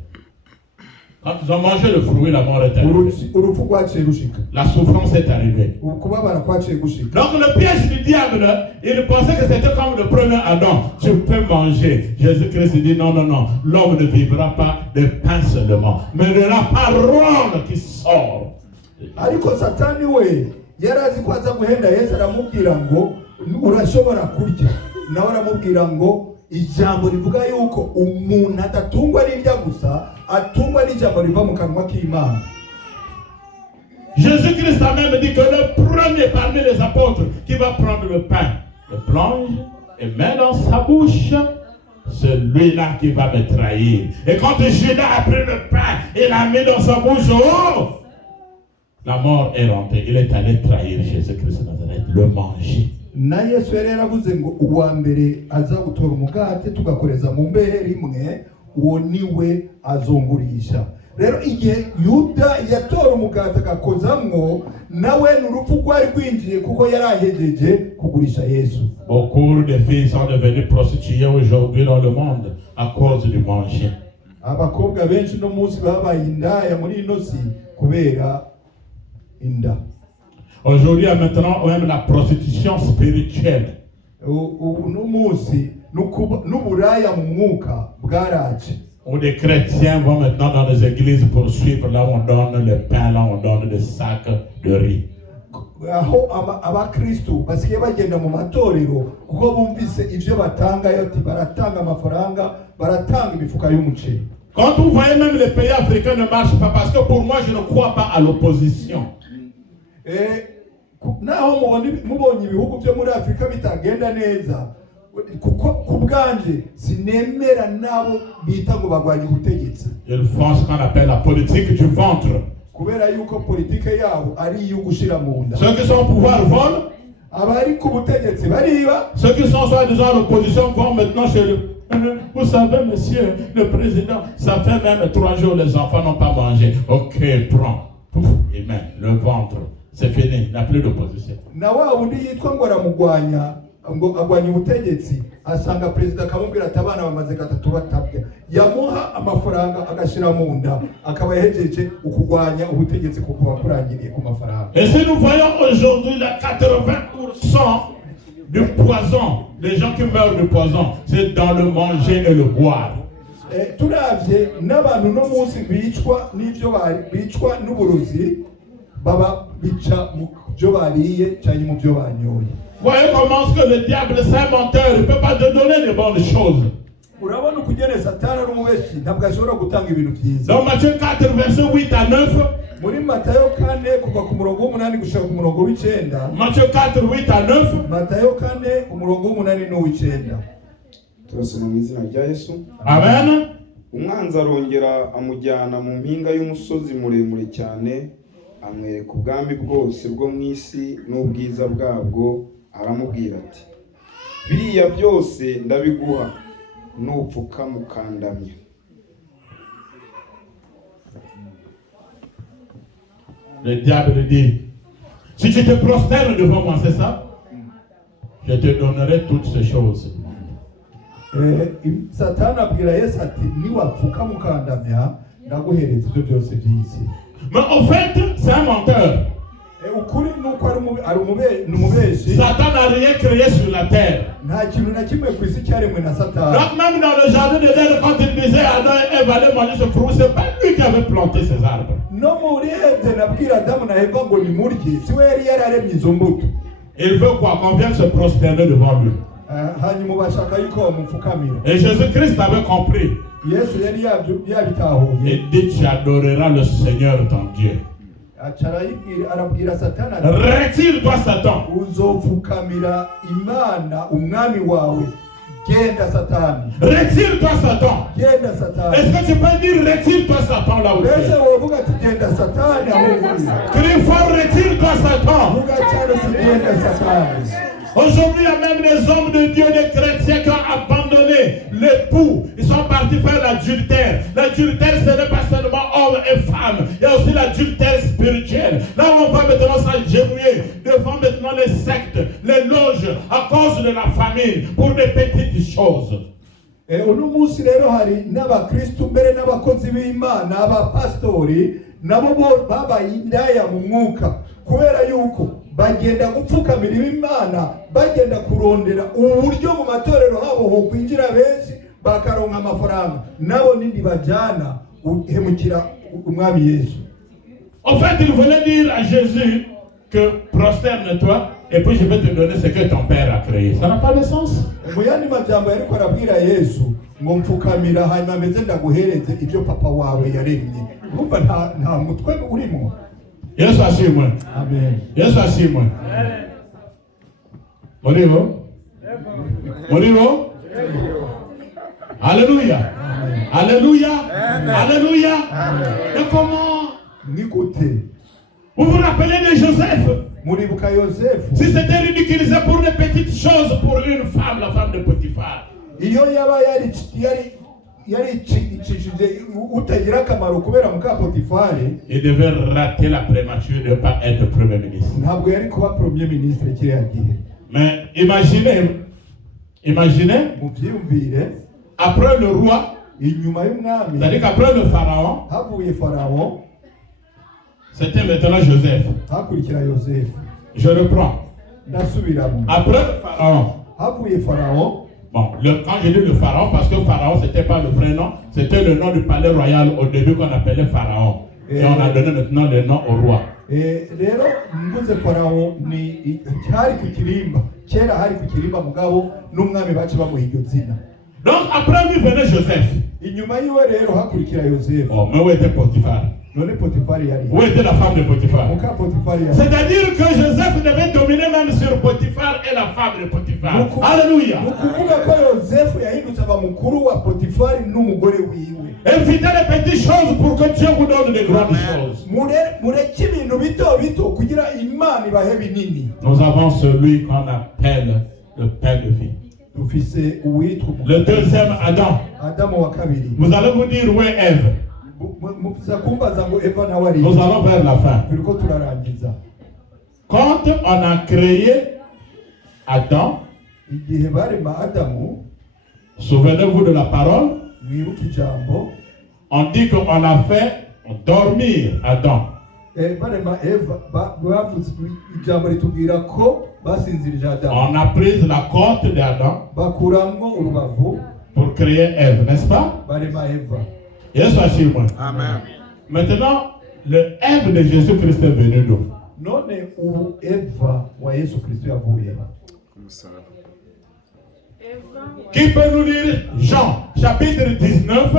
Quand ils ont mangé le fruit, la mort est arrivée. urupfu rwaciye rushika, La souffrance est arrivée. ukubabara kwaciye gushika. Donc le piège du diable, il pensait que c'était comme le premier Adam. Tu peux manger. Jésus-Christ dit non, non, non. L'homme ne vivra pas de pain seulement, mais de la parole qui sort. Ariko Satani we yarazi ko aza guhenda Yesu, aramubwira ngo urashobora kurya, nawe aramubwira ngo ijambo rivuga yuko umuntu adatungwa n'irya gusa, atungwa n'ijambo riva mu kanwa k'Imana. Jésus-Christ a même dit que le premier parmi les apôtres qui va prendre le pain, le plonge et met dans sa bouche, celui-là qui va me trahir. Et quand Judas a pris le pain et l'a mis dans sa bouche, oh, la mort est rentrée. Il est allé trahir Jésus-Christ de Nazareth, le manger. Na Yesu yari yaravuze ngo uwa mbere aza gutora umugati tugakoreza mu mbehe rimwe, uwo niwe azungurisha. Rero igihe Yuda yatora umugati agakozamwo, nawe n'urupfu rwari rwinjiye kuko yari ahejeje kugurisha Yesu. Beaucoup de filles sont devenues prostituées aujourd'hui dans le monde à cause du manger. Abakobwa benshi no munsi babaye indaya muri ino si kubera inda. Aujourd'hui, maintenant, même la prostitution spirituelle. Uno munsi n'uburaya mu mwuka bwaraje. Où des chrétiens vont maintenant dans les églises pour suivre, là où on donne le pain, là où on donne des sacs de riz. Aho abakristo basigaye bagenda mu matorero kuko bumvise ivyo batanga, yoti baratanga amafaranga, baratanga imifuka y'umuceri. Quand vous voyez même les pays africains ne marchent pas, parce que pour moi je ne crois pas à l'opposition. Naho mubonye ibihugu byo muri Afrika bitagenda neza, kuko kubwanje sinemera nabo bita ngo bagwanye ubutegetsi. Ils font ce qu'on appelle la politique du ventre. Kubera yuko politike yabo ari iyo gushira mu nda. Ceux qui sont au pouvoir volent. Abari ku butegetsi bariba. Ceux qui sont soi-disant à l'opposition vont maintenant chez le... Vous savez, monsieur le président, ça fait même 3 jours les enfants n'ont pas mangé. Ok, prends. Pouf, et même le ventre. C'est fini, il n'y a plus d'opposition. Na wa undi yitwa ngo aramugwanya, ngo agwanya ubutegetsi, asanga president akamubwira ati abana bamaze 3 batabya, yamuha amafaranga agashira mu nda, akaba yejeje ukugwanya ubutegetsi kuko bakurangiriye ku mafaranga. Et si nous voyons aujourd'hui les 80% du poison, les gens qui meurent de poison, c'est dans le manger et le boire. Turavye n'abantu no munsi bicwa n'ivyo bicwa n'uburozi, baba bica mu byo bariye cyangwa mu byo banyoye. Voyez comment que le diable c'est un menteur, il ne peut pas te donner les bonnes choses. Urabona ukugene Satani ari umubeshi, ntabwo ashobora gutanga ibintu byiza. Dans Matthieu 4 verset 8 à 9, muri Matayo 4 kuva ku murongo w'8 gushika ku murongo w'9. Matthieu 4 8 à 9, Matayo 4 ku murongo w'8 n'uw'9. Turasoma mu izina rya Yesu. Amen. Umwanzi arongera amujyana mu mpinga y'umusozi muremure cyane, amwereka ubwami bwose bwo mu isi n'ubwiza bwabwo, aramubwira ati, biriya byose ndabiguha nupfuka mukandamya. Le diable dit, si tu te prosternes devant moi, c'est ça? Je te donnerai toutes ces choses. Satani abwira Yesu ati niwapfuka mukandamya ndaguhereza ibyo byose by'isi. Mais en fait, c'est un menteur. Ukuri nuko ari umubeshi. Satan n'a rien créé sur la terre. Nta kintu na kimwe ku isi cyaremwe na Satani. Donc même dans le jardin de l'Éden, quand il disait Adam et Ève allaient manger ce fruit, c'est pas lui qui avait planté ces arbres. No muri Edeni abwira Adamu na Eva ngo nimurye, si we yari yararemye izo mbuto. Il veut quoi? Qu'on vienne se prosterner devant lui. Hanyuma bashaka yuko bamupfukamira. Et Jésus-Christ avait compris. Yesu yari yabitahuye. Il dit, tu adoreras le Seigneur ton Dieu. Arabwira Satani, retire-toi Satan. Uzopfukamira Imana umwami wawe. Genda Satani. Retire-toi Satan. Genda Satani. Est-ce que tu peux dire retire-toi Satan là où tu es? Genda Satani. Crie fort, retire-toi Satan. Satan. Aujourd'hui, il y a même des hommes de Dieu, des chrétiens qui ont abandonné l'époux. Ils sont partis faire l'adultère. L'adultère, ce n'est pas seulement homme et femme. Il y a aussi l'adultère spirituel. Là où on va maintenant s'agenouiller devant maintenant les sectes, les loges, à cause de la famine, pour des petites choses. Uno munsi rero hari n'abakristo mbere n'abakozi b'Imana abapastori nabo babaye indaya mu mwuka kubera yuko bagenda gupfukamira Imana, bagenda kurondera uburyo mu matorero habo ho kwinjira benshi bakaronka amafaranga nabo nindi bajana uhemukira umwami Yesu. En fait, il voulait dire à Jésus que prosterne-toi et puis je vais te donner ce que ton père a créé. Ça n'a pas de sens. Muyandi majambo yariko arabwira Yesu ngo mpfukamira hanyuma meze ndaguhereze ibyo papa wawe yaremye. Urumva nta mutwe urimo. Yesu ashimwe. Amen. Yesu ashimwe. Muriho? Muriho? Alléluia. Alléluia. Alléluia. Et comment? Nikute. Vous vous rappelez de Joseph? Muribuka Yosefu. Si c'était ridiculisé pour des petites choses pour une femme, la femme de Potiphar. Iyo yaba yari utagira akamaro kubera muka Potifari, il devait rater la prématurée de ne pas être premier ministre. Ntabwo yari kuba premier ministre kiriya gihe. Mais imaginez, mubyumvire, après le roi, inyuma y'umwami, c'est-à-dire qu'après le pharaon, havuye Pharaon, c'était maintenant Joseph. hakurikira Yosefu. Je reprends. Ndasubiramo. Après le pharaon, havuye Pharaon. bon, quand je dis le pharaon, parce que pharaon c'était pas le vrai nom, c'était le nom du palais royal au début qu'on appelait pharaon. Et on a donné maintenant le nom au roi. Rero mvuze Pharaon ni cyari ku kirimba, kera hari ku kirimba mugabo n'umwami bacu bamuha iryo zina. Donc après lui venait Joseph. Inyuma yiwe rero hakurikira Yosefu. Oh, mais où était Potiphar? None Potifari yari. Où était la femme de Potiphar? Muka Potifari yari. C'est-à-dire que Joseph devait dominer même sur Potiphar et la femme de Potiphar. Alléluia. Mukuvuga ko Yosefu yahindutse aba mukuru wa Potifari n'umugore wiwe. Évitez les petites choses pour que Dieu vous donne de grandes choses. Mureke ibintu bito bito kugira Imana ibahe binini. Nous avons celui qu'on appelle le Père de vie. Le deuxième Adam. Vous allez vous dire où est Ève? Nous allons vers la fin. Quand on a créé Adam, souvenez-vous de la parole, on dit qu'on a fait dormir Adam. On a pris la côte d'Adam pour créer Ève, n'est-ce pas? Yes, amen. Maintenant, le Ève de Jésus-Christ est venu d'où? Qui peut nous lire Jean, chapitre 19,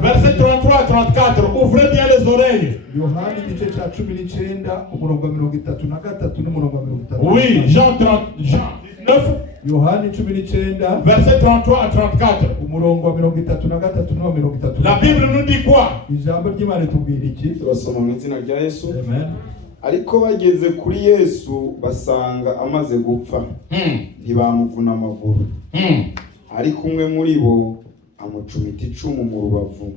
verset 33 à 34. Ouvrez bien les oreilles. Oui, Jean 19, verset 33 à 34. La Bible nous dit quoi? Turasoma mu izina rya Yesu. Ariko bageze kuri Yesu basanga amaze gupfa ntibamuvuna amaguru. ariko umwe muri bo amucumita icumu mu rubavu,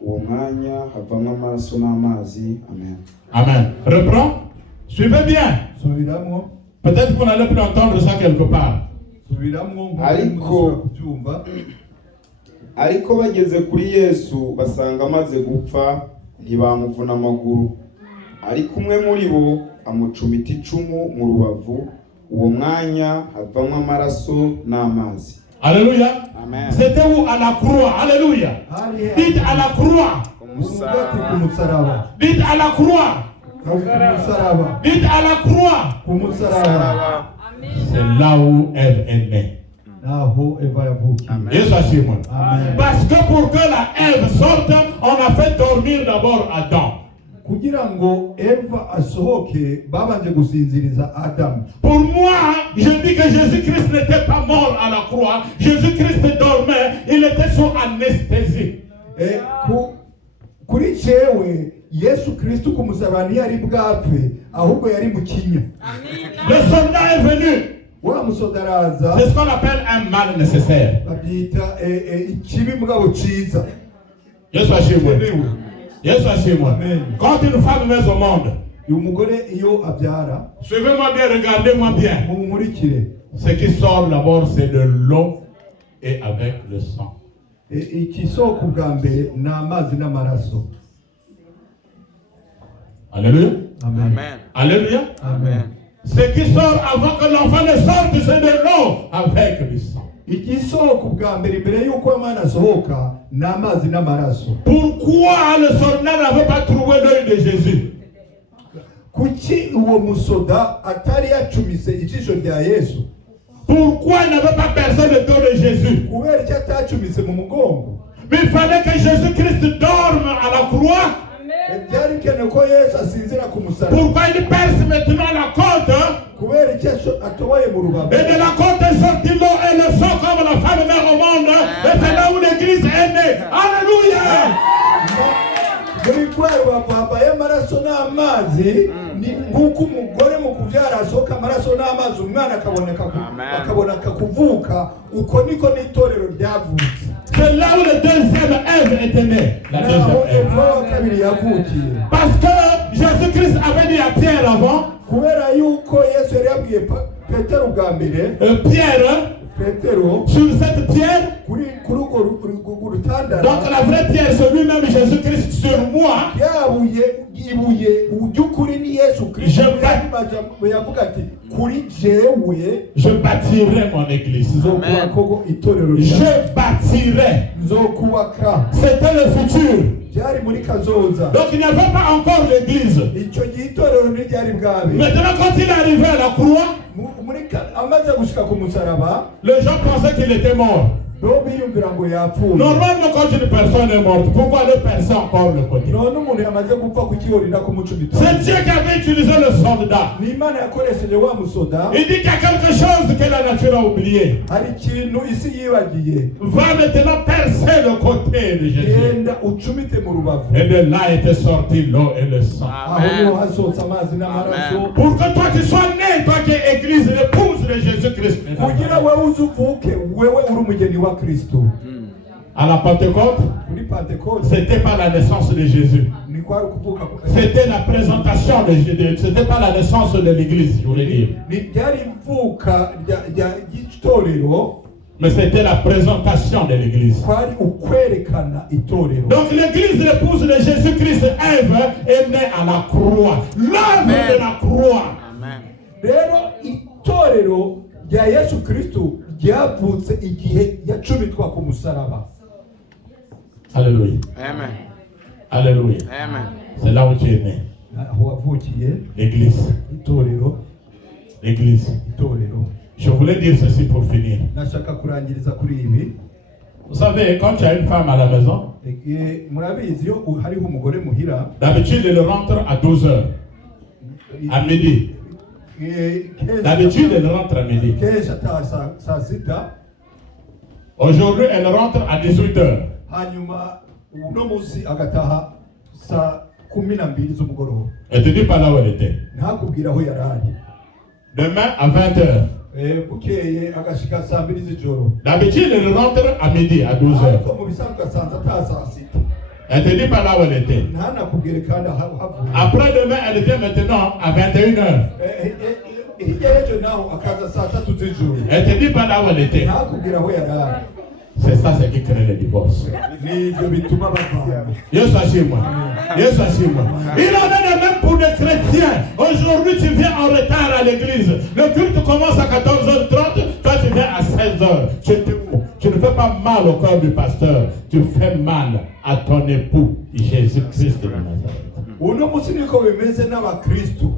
uwo mwanya havamwo amaraso n'amazi. Amen. Amen. Reprends. Suivez bien. Subiramwo. Peut-être qu'on allait plus entendre ça quelque part. Subiramwo Ariko- kubyumva. Ariko bageze kuri Yesu basanga amaze gupfa, ntibamuvuna amaguru. Ariko umwe muri bo amucumita icumu mu rubavu, uwo mwanya havamwo amaraso n'amazi. Alléluia. Amen. C'était où? À la croix. Alléluia. Dites à la croix. Umugati ku musaraba. Dites à la croix. Ku musaraba. Dites à la croix. Ku musaraba. C'est là où Ève est née. Naho Eva yavukiye. Yesu ashimwe. Amen. Parce que pour que la Ève sorte, on a fait dormir d'abord Adam. Kugira ngo Eva asohoke babanje gusinziriza Adamu. Pour moi, je dis que Jésus-Christ n'était pas mort à la croix. Jésus-Christ dormait, il était sous anesthésie. Kuri cewe Yesu Kristo ku musaraba ntiyari bwapfe ahubwo yari mu kinya. Le soldat est venu. Wa musodaraza C'est ce qu'on appelle un mal nécessaire. babyita ikibi mugabo ciza. Yesu ashimwe. Yesu ashimwe. Amen. Quand une femme met au monde, Uyu mugore iyo abyara suivez-moi bien, regardez-moi bien. mumurikire. Ce qui sort d'abord, c'est de l'eau et avec le sang. Ikisoko bwa mbere ni amazi n'amaraso. Alléluia. Amen. Alléluia. Amen. Ce qui sort avant que l'enfant ne sorte, c'est de l'eau avec le sang. Ikisoko bwa mbere imbere yuko amana asohoka ni amazi n'amaraso. Pourquoi le soldat n'avait pas trouvé l'œil de Jésus? Kuki uwo musoda atari yacumise ijisho rya Yesu? Pourquoi il n'avait pas percé le dos de Jésus? Kubera icyo atacumise mu mugongo. Mais il fallait que Jésus-Christ dorme à la croix. Byari bikenewe ko Yesu asinzira ku musaraba. Pourquoi il perce maintenant la côte? Kubera icyo atoboye mu rubavu. Et de la côte est sorti l'eau et le sang comme la femme met au monde. Et c'est là où l'église est née. Alléluia! Muri kwa rubavu havayo amaraso n'amazi, ni nk'uko umugore mu kubyara asohoka amaraso n'amazi umwana akaboneka kuvuka, uko niko n'itorero ryavutse. C'est là où le deuxième Ève était née. La deuxième Naho Ève. Eva wa kabiri yavukiye. Parce que Jésus-Christ avait dit à Pierre avant, Kubera yuko Yesu yari yabwiye Petero bwa mbere, Pierre, Petero sur cette pierre, kuri urwo rutandara, donc la vraie pierre, c'est lui-même Jésus-Christ sur moi. ibuye uby'ukuri ni Yesu Kristo. Yavuga ati kuri jewe Je bâtirai mon église. nzokubaka itorero Je ryanjye. bâtirai. Nzokubaka. C'était le futur. Byari muri kazoza. Donc il n'y avait pas encore l'église. Icyo gihe itorero ntiryari bwabe. Maintenant, quand il est arrivé à la croix, amaze gushika ku musaraba, les gens pensaient qu'il était mort. bo biyumvira ngo yapfuye. Normalement, quand une personne est morte, pourquoi aller percer encore le côté? None umuntu yamaze gupfa kukihorinda kumucumita. C'est Dieu qui avait utilisé le soldat. Ni Imana yakoresheje wa musoda. Il dit qu'il y a quelque chose que la nature a oublié. Hari ikintu isi yibagiye. Va maintenant percer le côté de Jésus. Genda ucumite mu rubavu. Et de là était sorti l'eau et le sang. Aho niho hasohotse amazi n'amaraso. Pour que toi tu sois né, toi qui es église, l'épouse de Jésus-Christ. Kugira wewe uzuvuke wewe uri umugeni wa Kristo. À la Pentecôte, Kuri Pentecote c'était pas la naissance de Jésus. ni kwari kuvuka. C'était la présentation de Jésus. C'était pas la naissance de l'église, je voulais dire. Ni ryari ivuka ry'itorero, Mais c'était la présentation de l'église. kwari ukwerekana itorero. Donc l'église, l'épouse de Jésus-Christ, Ève, est née à la croix. L'œuvre de la croix. Rero itorero rya Yesu Kristo ryavutse igihe yacumitwa ku musaraba. Alléluia. Amen. Alléluia. Amen. C'est là où tu es né. Aho wavukiye L'église. itorero. L'église. Itorero. Je voulais dire ceci pour finir. Nashaka kurangiriza kuri ibi. Vous savez, quand tu as une femme à la maison, Murabizi iyo hariho umugore muhira, d'habitude, elle rentre à 12h, à midi. D'habitude, elle rentre à midi. kenshi ataha saa sita, Aujourd'hui, elle rentre à 18h. hanyuma uno munsi agataha saa 12 z'umugoroba. Elle ne te dit pas là où elle était. Ntakubwira aho yari ari. Demain, à 20h. bukeye agashika saa 2 z'ijoro. D'habitude, elle rentre à midi, à 12 heures. Ariko mu bisanzwe asanze ataha 6. Elle te dit pas là où elle était. Ntanakubwire kandi ahavuye. Après-demain, elle vient maintenant à 21 heures. Hirya y'ejo naho akaza saa 3 z'ijoro. Elle te dit pas là où elle était. Ntakubwira aho yari ari. C'est ça ce qui crée le divorce. Nibyo bituma bavana. Dieu soit chez moi. Dieu soit chez moi. Il en est de même pour les chrétiens. Aujourd'hui, tu viens en retard à l'église. Le culte commence à 14h30. Toi, tu viens à 16h. Tu ne fais pas mal au corps du pasteur. Tu fais mal à ton époux, Jésus-Christ de Nazareth. Uno musi niko bimeze n'abakristo.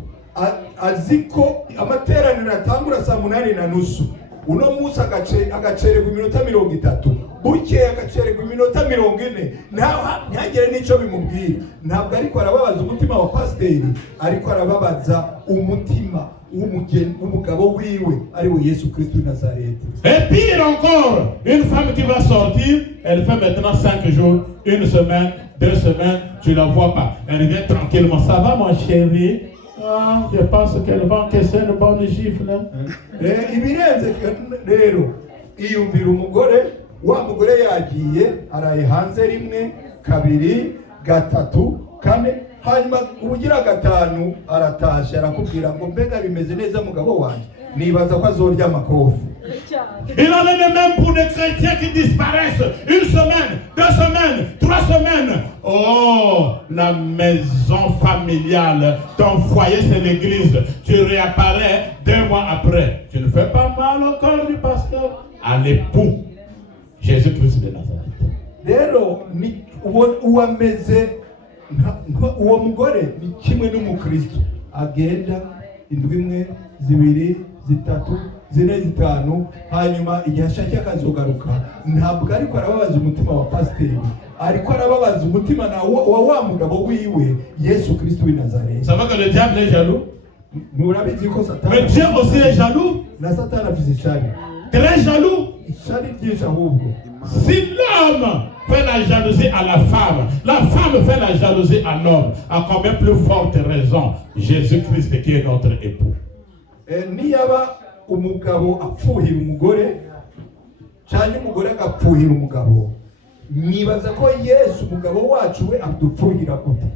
Aziko amateraniro atangura saa 8:30. Uno musi agacererwa iminota 30. Bukeye agacererwa iminota 40. Ntagire n'icyo bimubwira. Ntabwo ariko arababaza umutima wa pasiteri, ariko arababaza umutima w'umugabo wiwe ari we Yesu Kristo de Nazareth. Et pire encore, une femme qui va sortir, elle fait maintenant 5 jours, 1 semaine, 2 semaines, tu la vois pas. Elle vient tranquillement. Ça va mon chéri? Ah, je pense qu'elle va encaisser une bonne gifle. Ibirenze rero iyumvira umugore wa mugore yagiye araye hanze 1, 2, 3, 4 hanyuma ubugira 5 aratashe arakubwira ngo mbega bimeze neza mugabo wanjye nibaza ko azorya amakofi. Il en est de même pour des chrétiens qui disparaissent 1 semaine, 2 semaines, 3 semaines. Oh, la maison familiale, ton foyer c'est l'église. Tu réapparais 2 mois après. Tu ne fais pas mal au corps du pasteur, à l'époux Jésus-Christ de Nazareth. Rero ni uwameze uwo mugore ni kimwe n'umukristo agenda 1, 2, 3, 4, 5 hanyuma igihe ashaka akazogaruka. Ntabwo ariko arababaza umutima wa pasiteri, ariko arababaza umutima wa mugabo wiwe Yesu Kristo de Nazareth. Ça va que le diable est jaloux? Murabizi ko Satani, Mais Dieu aussi est jaloux. na Satani afite ishari. Très jaloux. Ishari ryinshi ahubwo. Si l'homme fait la jalousie à la femme fait la jalousie à l'homme, à combien plus forte raison Jésus-Christ qui est notre époux. Niyaba umugabo apfuhira umugore cyane umugore agapfuhira umugabo, nibaza ko Yesu umugabo wacu we adupfuhira gute.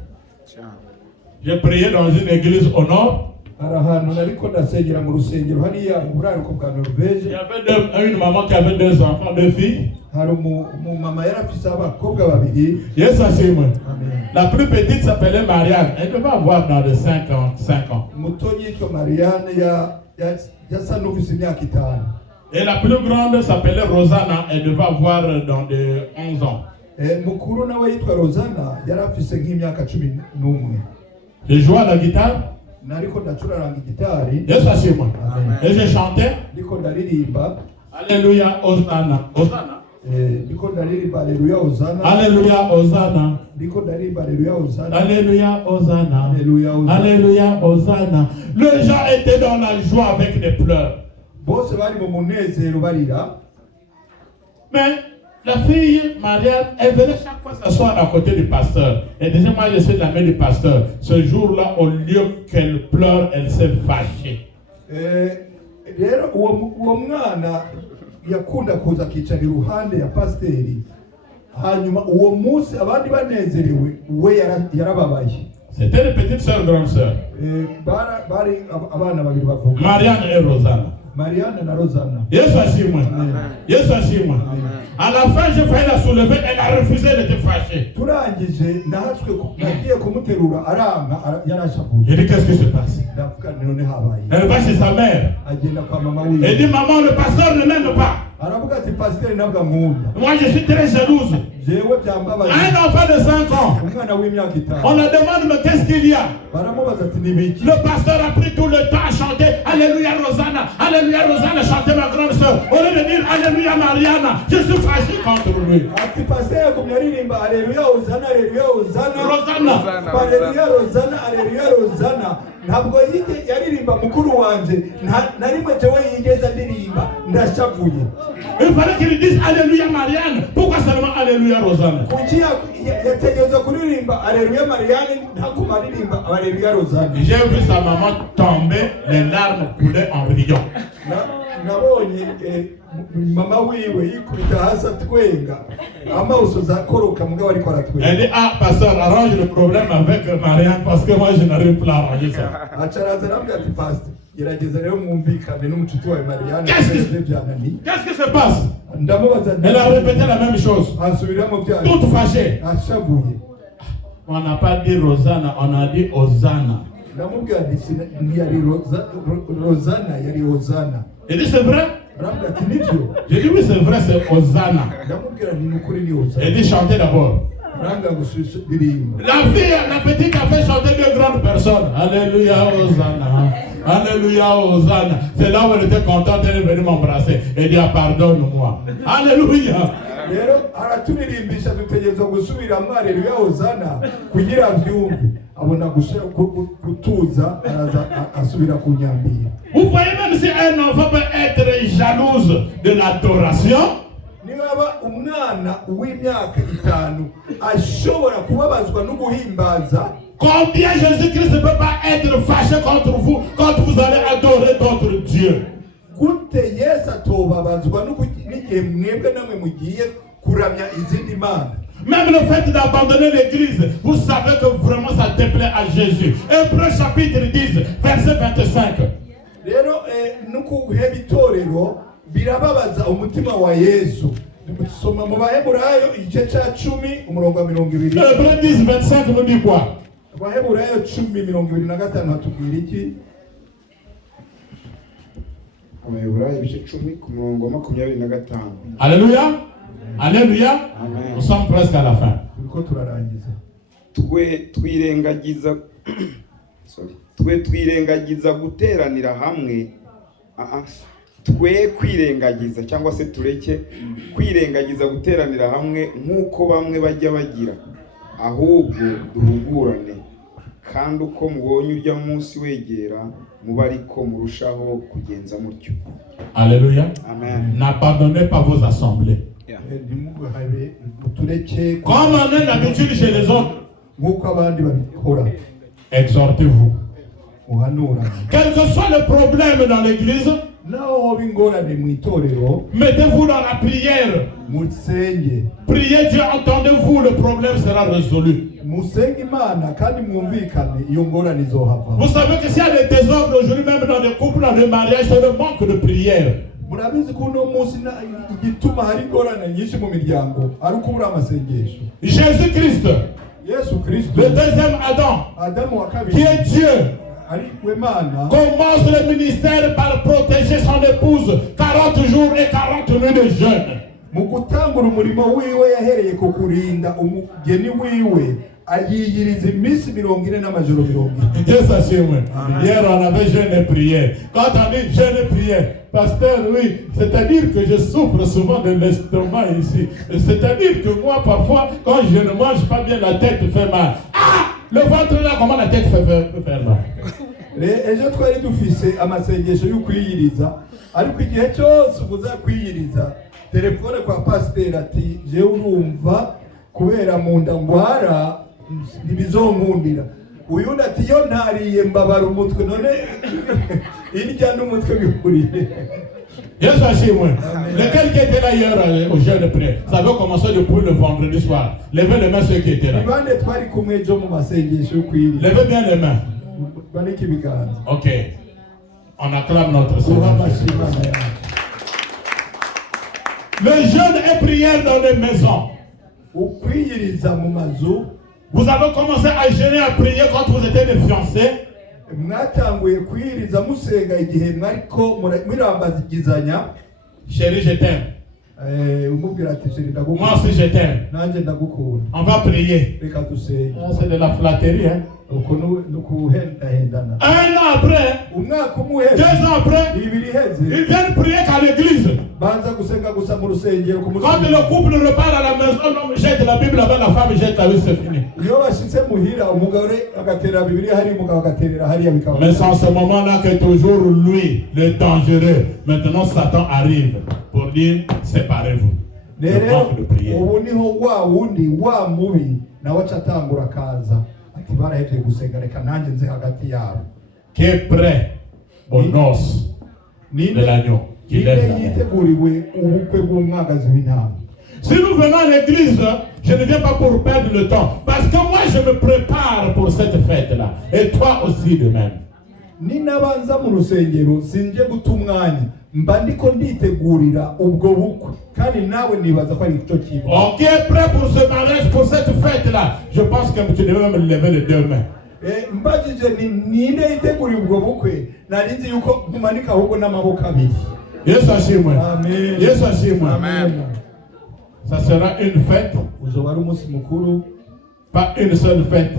J'ai prié dans une église au nord. Arahantu nariko ndasengera mu rusengero hariya mu buraruko bwa Norvège. Il y avait une maman qui avait 2 enfants, 2 filles. Hari umumama yari afise abakobwa babiri. Yes, Amen. la plus petite s'appelait Marianne. Elle devait avoir dans les 5 ans. Mutonyi yitwa Marianne yasa n'ufise imyaka 5. Et la plus grande s'appelait Rosanna. Elle devait avoir dans les 11 ans. Mukuru nawe yitwa Rosanna yari afise nk'imyaka 11. Je jouais à la guitare. Nariko ndacuraranga gitari. Yes, et je chantais. Ndiko ndaririmba. Alléluia, Hosanna. Hosanna. Ndiko ndaririmba Alléluia, Hosanna. Alléluia, Hosanna. Ndiko ndaririmba Alléluia, Hosanna. Alléluia, Hosanna. Alléluia, Hosanna. Alléluia, Hosanna. Les gens étaient dans la joie avec des pleurs. Bose bari mu munezero barira. Mais la fille, Marianne, elle venait chaque fois s'asseoir à côté du pasteur. Elle disait, moi je suis la mère du pasteur. Ce jour-là, au lieu qu'elle pleure, elle s'est fâchée. Rero uwo mwana yakunda kuza akicara iruhande ya pasiteri, hanyuma uwo munsi abandi banezerewe we yarababaye. C'était les petites sœurs, grandes sœurs. Bari abana babiri bavuga. Marianne et Rosanna. Marianne na Rosanna. Yesu ashimwe. Yesu ashimwe. À la fin, j'ai failli la soulever, elle a refusé, elle était fâchée. Turangije ndahatswe nagiye kumuterura aranga yarashavuye. J'ai dit, qu'est-ce qui se passe? Elle va chez sa mère. Elle dit, maman, le pasteur ne m'aime pas. Moi, je suis très jalouse. Un enfant de 5 ans. On la demande, mais qu'est-ce qu'il y a? Le pasteur a pris tout le temps à chanter Alléluia Rosanna, Alléluia Rosanna, chanter ma grande soeur. Au lieu de dire Alléluia Mariana, je suis fâché contre lui. Alléluia Hosanna, Alléluia Hosanna, Rosanna, Alléluia Rosanna, Alléluia Rosanna. Ntabwo yaririmba mukuru wanje na rimwe jewe yigeza ndirimba ndashavuye. Il fallait qu'il dise Alléluia Marianne. Pourquoi seulement Alléluia Rosanna? Kuki yategeza kuririmba Alléluia Marianne ntakuma ririmba Alléluia Rosanna. J'ai vu sa maman tomber, les larmes coulaient en riant. nabonye mama wiwe yikubita hasi atwenga amaso zakoroka mugabo ariko aratwenga. Elle dit, ah, pasteur, arrange le problème avec Marianne parce que moi je n'arrive plus à arranger ça. Acaraza arambwira ati pastor gerageza rero mwumvikane n'umucuti wawe Marianne. Qu'est-ce qui se passe? Ndamubaza. Elle a répété la même chose. Ansubiramo byayo. Toute fâchée. Ashavuye. On n'a pas dit Rosanna, on a dit Hosanna. Ndamubwira ati ntiyari Rosanna yari Hosanna. Il dit c'est vrai? Arambwira ati nibyo. Je dis oui c'est vrai, c'est Hosanna. Ndamubwira ni ukuri ni Hosanna. Il dit chantez d'abord. La fille, la petite a fait chanter deux grandes personnes. Alléluia, Hosanna. Alléluia, Hosanna. C'est là où elle était contente, elle est venue m'embrasser. Elle dit, pardonne-moi. Alléluia. Rero araturirimbisha dutegereza gusubiramo Haleluya Hosanna kugira byumve abona gutuza araza asubira kunyambira. Vous voyez, même si un enfant peut être jalouse de l'adoration, niba umwana w'imyaka 5 ashobora kubabazwa no guhimbaza, combien Jésus-Christ ne peut pas être fâché contre vous quand vous allez adorer d'autres dieux? Gute Yesu atobabazwa n'igihe mwebwe namwe mugiye kuramya izindi mana. Même le fait d'abandonner l'église, vous savez que vraiment ça déplaît à Jésus. Hébreux chapitre 10, verset 25. Rero nukuheba itorero birababaza umutima wa Yesu. Soma mu Baheburayo igice cya 10 umurongo wa 20. Hébreux 10, 25 nous dit quoi? Baheburayo 10:25 hatubwira iki? Baheburayo ibice 10 ku murongo wa 25. Alléluia. Alléluia. Amen. Nous sommes presque à la fin. Turiko turarangiza. Twe twirengagiza guteranira hamwe. Twe kwirengagiza cyangwa se tureke kwirengagiza guteranira hamwe nk'uko bamwe bajya bagira, ahubwo duhugurane, kandi uko mubonye urya munsi wegera muba ariko murushaho kugenza mutyo. Alléluia. Amen. N'abandonnez pas vos assemblées. Comme on a l'habitude chez les autres, exhortez-vous. Quel que soit le problème dans l'église, mettez-vous dans la prière. Priez Dieu, entendez-vous, le problème sera résolu. Vous savez que s'il y a des désordres aujourd'hui, même dans des couples, dans des mariages, c'est le manque de prière. Jésus-Christ, le deuxième Adam, qui est Dieu, commence le ministère par protéger son épouse 40 jours et 40 nuits de jeûne. Dieu s'assure. Hier on avait jeûne et prière. Quand on dit jeûne et prière, pasteur, oui, c'est-à-dire que je souffre souvent de l'estomac ici. C'est-à-dire que moi parfois, quand je ne mange pas bien, la tête fait mal. Ah! Le ventre là, comment la tête peut faire mal? Ejo twari dufise amasengesho yo kwiyiriza, ariko igihe cyose uvuza kwiyiriza telefone kwa pasteur ati je urumva kubera mu nda ngwara ntibizonkundira. Uyundi ati yo ntariye mbabara umutwe, none irya n'umutwe bihuriye. Yes, lequel qui était là hier au jeûne de prière? Ça va commencer depuis le vendredi soir. Levez les mains ceux qui étaient là. Levez bien les mains. Ok. On acclame notre Seigneur. Le jeûne et prière dans les maisons. Vous avez commencé à jeûner, à prier quand vous étiez des fiancés. Chérie, je t'aime. Moi aussi je t'aime. On va prier. C'est de la flatterie, hein? Un an après, 2 ans après, ils viennent prier qu'à l'église. Quand le couple repart à la maison, l'homme jette la Bible avec la femme jette la Bible, c'est fini. Mais c'est en ce moment-là que toujours lui, le dangereux, maintenant Satan arrive pour dire séparez-vous. Le manque de prière. Qui est prêt aux noces de l'agneau? qui lève la inde main. yiteguriwe ubukwe bw'umwagazi w'intama. Si nous venons à l'église, je ne viens pas pour perdre le temps. Parce que moi, je me prépare pour cette fête-là. Et toi aussi de même. Ninabanza mu rusengero sinje guta umwanya mba ndiko nditegurira ubwo bukwe kandi nawe nibaza ko ari cyo kintu. On qui est prêt pour ce mariage, pour cette fête-là, je pense que tu devais même lever les deux mains. Mbajije ninde yiteguriye ubwo bukwe nari nzi yuko mumanika ahubwo n'amaboko abiri. Yesu ashimwe. Amen. Yesu ashimwe. Amen. Ça sera une fête, Uzoba ari umunsi mukuru, pas une seule fête.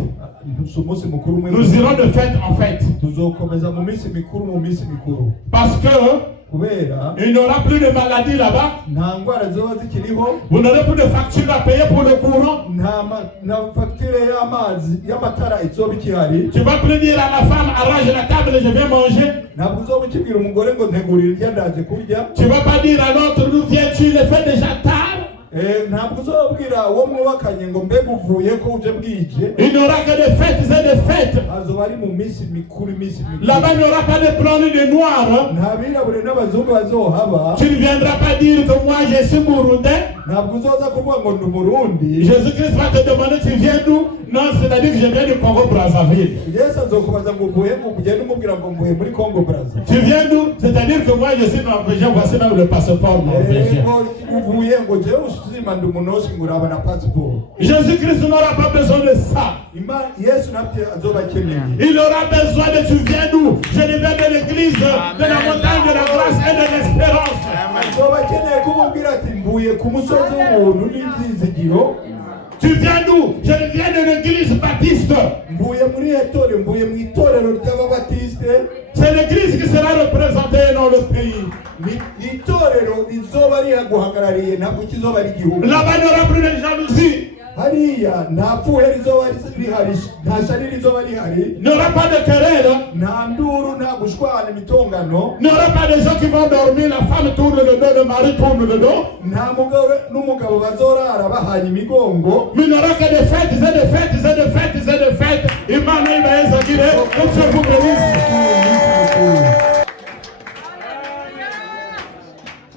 umunsi mukuru umwe. Nous irons de fête en fête. Tuzokomeza mu minsi mikuru mu minsi mikuru. Parce que Kubera il n'y aura plus de maladies là-bas. nta ndwara ziba zikiriho, Vous n'aurez plus de factures à payer pour le courant. nta fagitire y'amazi y'amatara izoba ikihari. Tu vas plus dire à la femme, arrange la table, je vais manger. Ntabwo uzoba ukibwira umugore ngo ntegurire irya ndaje kurya. Tu vas pas dire à l'autre, nous viens-tu, le fait déjà tard. Ntabwo uzobwira uwo mwubakanye ngo mbega uvuye ko uje bwije. Il n'y aura que des fêtes et des fêtes. Azoba ari mu minsi mikuru, iminsi mikuru. Là-bas, il n'y aura pas de blancs ni de noirs. Nta birabure n'abazungu bazohaba. Tu ne viendras pas dire que moi je suis burundais. Ntabwo uzoza kuvuga ngo ndi Umurundi. Jésus-Christ va te demander tu viens d'où? Non, c'est-à-dire que je viens du Congo-Brazzaville. Yesu azokubaza ngo uvuye mu ugende umubwira ngo mvuye muri Congo Brazza. Tu viens d'où? C'est-à-dire que moi je suis norvégien, voici même le passeport norvégien. Uvuye ngo jewe ushima ndi umunoshi ngo uraba na passport. Jésus-Christ n'aura pas besoin de ça. Yesu nabyo azoba akeneye. Il aura besoin de tu viens d'où? Je viens de l'église, de la montagne de la grâce et de l'espérance. Azoba akeneye kumubwira ati mvuye ku musozi w'ubuntu n'ibyizigiro. Tu viens d'où? Je viens de l'église baptiste. Mvuye muri etore, mvuye mu itorero ry'ababatiste. C'est l'église qui sera représentée dans le pays. Itorero rizoba rihaguhagarariye ntabwo kizoba ari igihugu. Là-bas, il n'y aura plus de jalousie. Hariya nta pfuhe rizoba rihari, nta shari rizoba rihari. Il n'y aura pas de querelle. Nta nduru, nta gushwana imitongano. Il n'y aura pas de gens qui vont dormir, la femme tourne le dos, le mari tourne le dos. Nta mugabo n'umugabo bazorara bahanye imigongo. Mais il n'y aura que des fêtes et des fêtes et des fêtes et des fêtes. Imana ibaye zagire, que Dieu vous bénisse.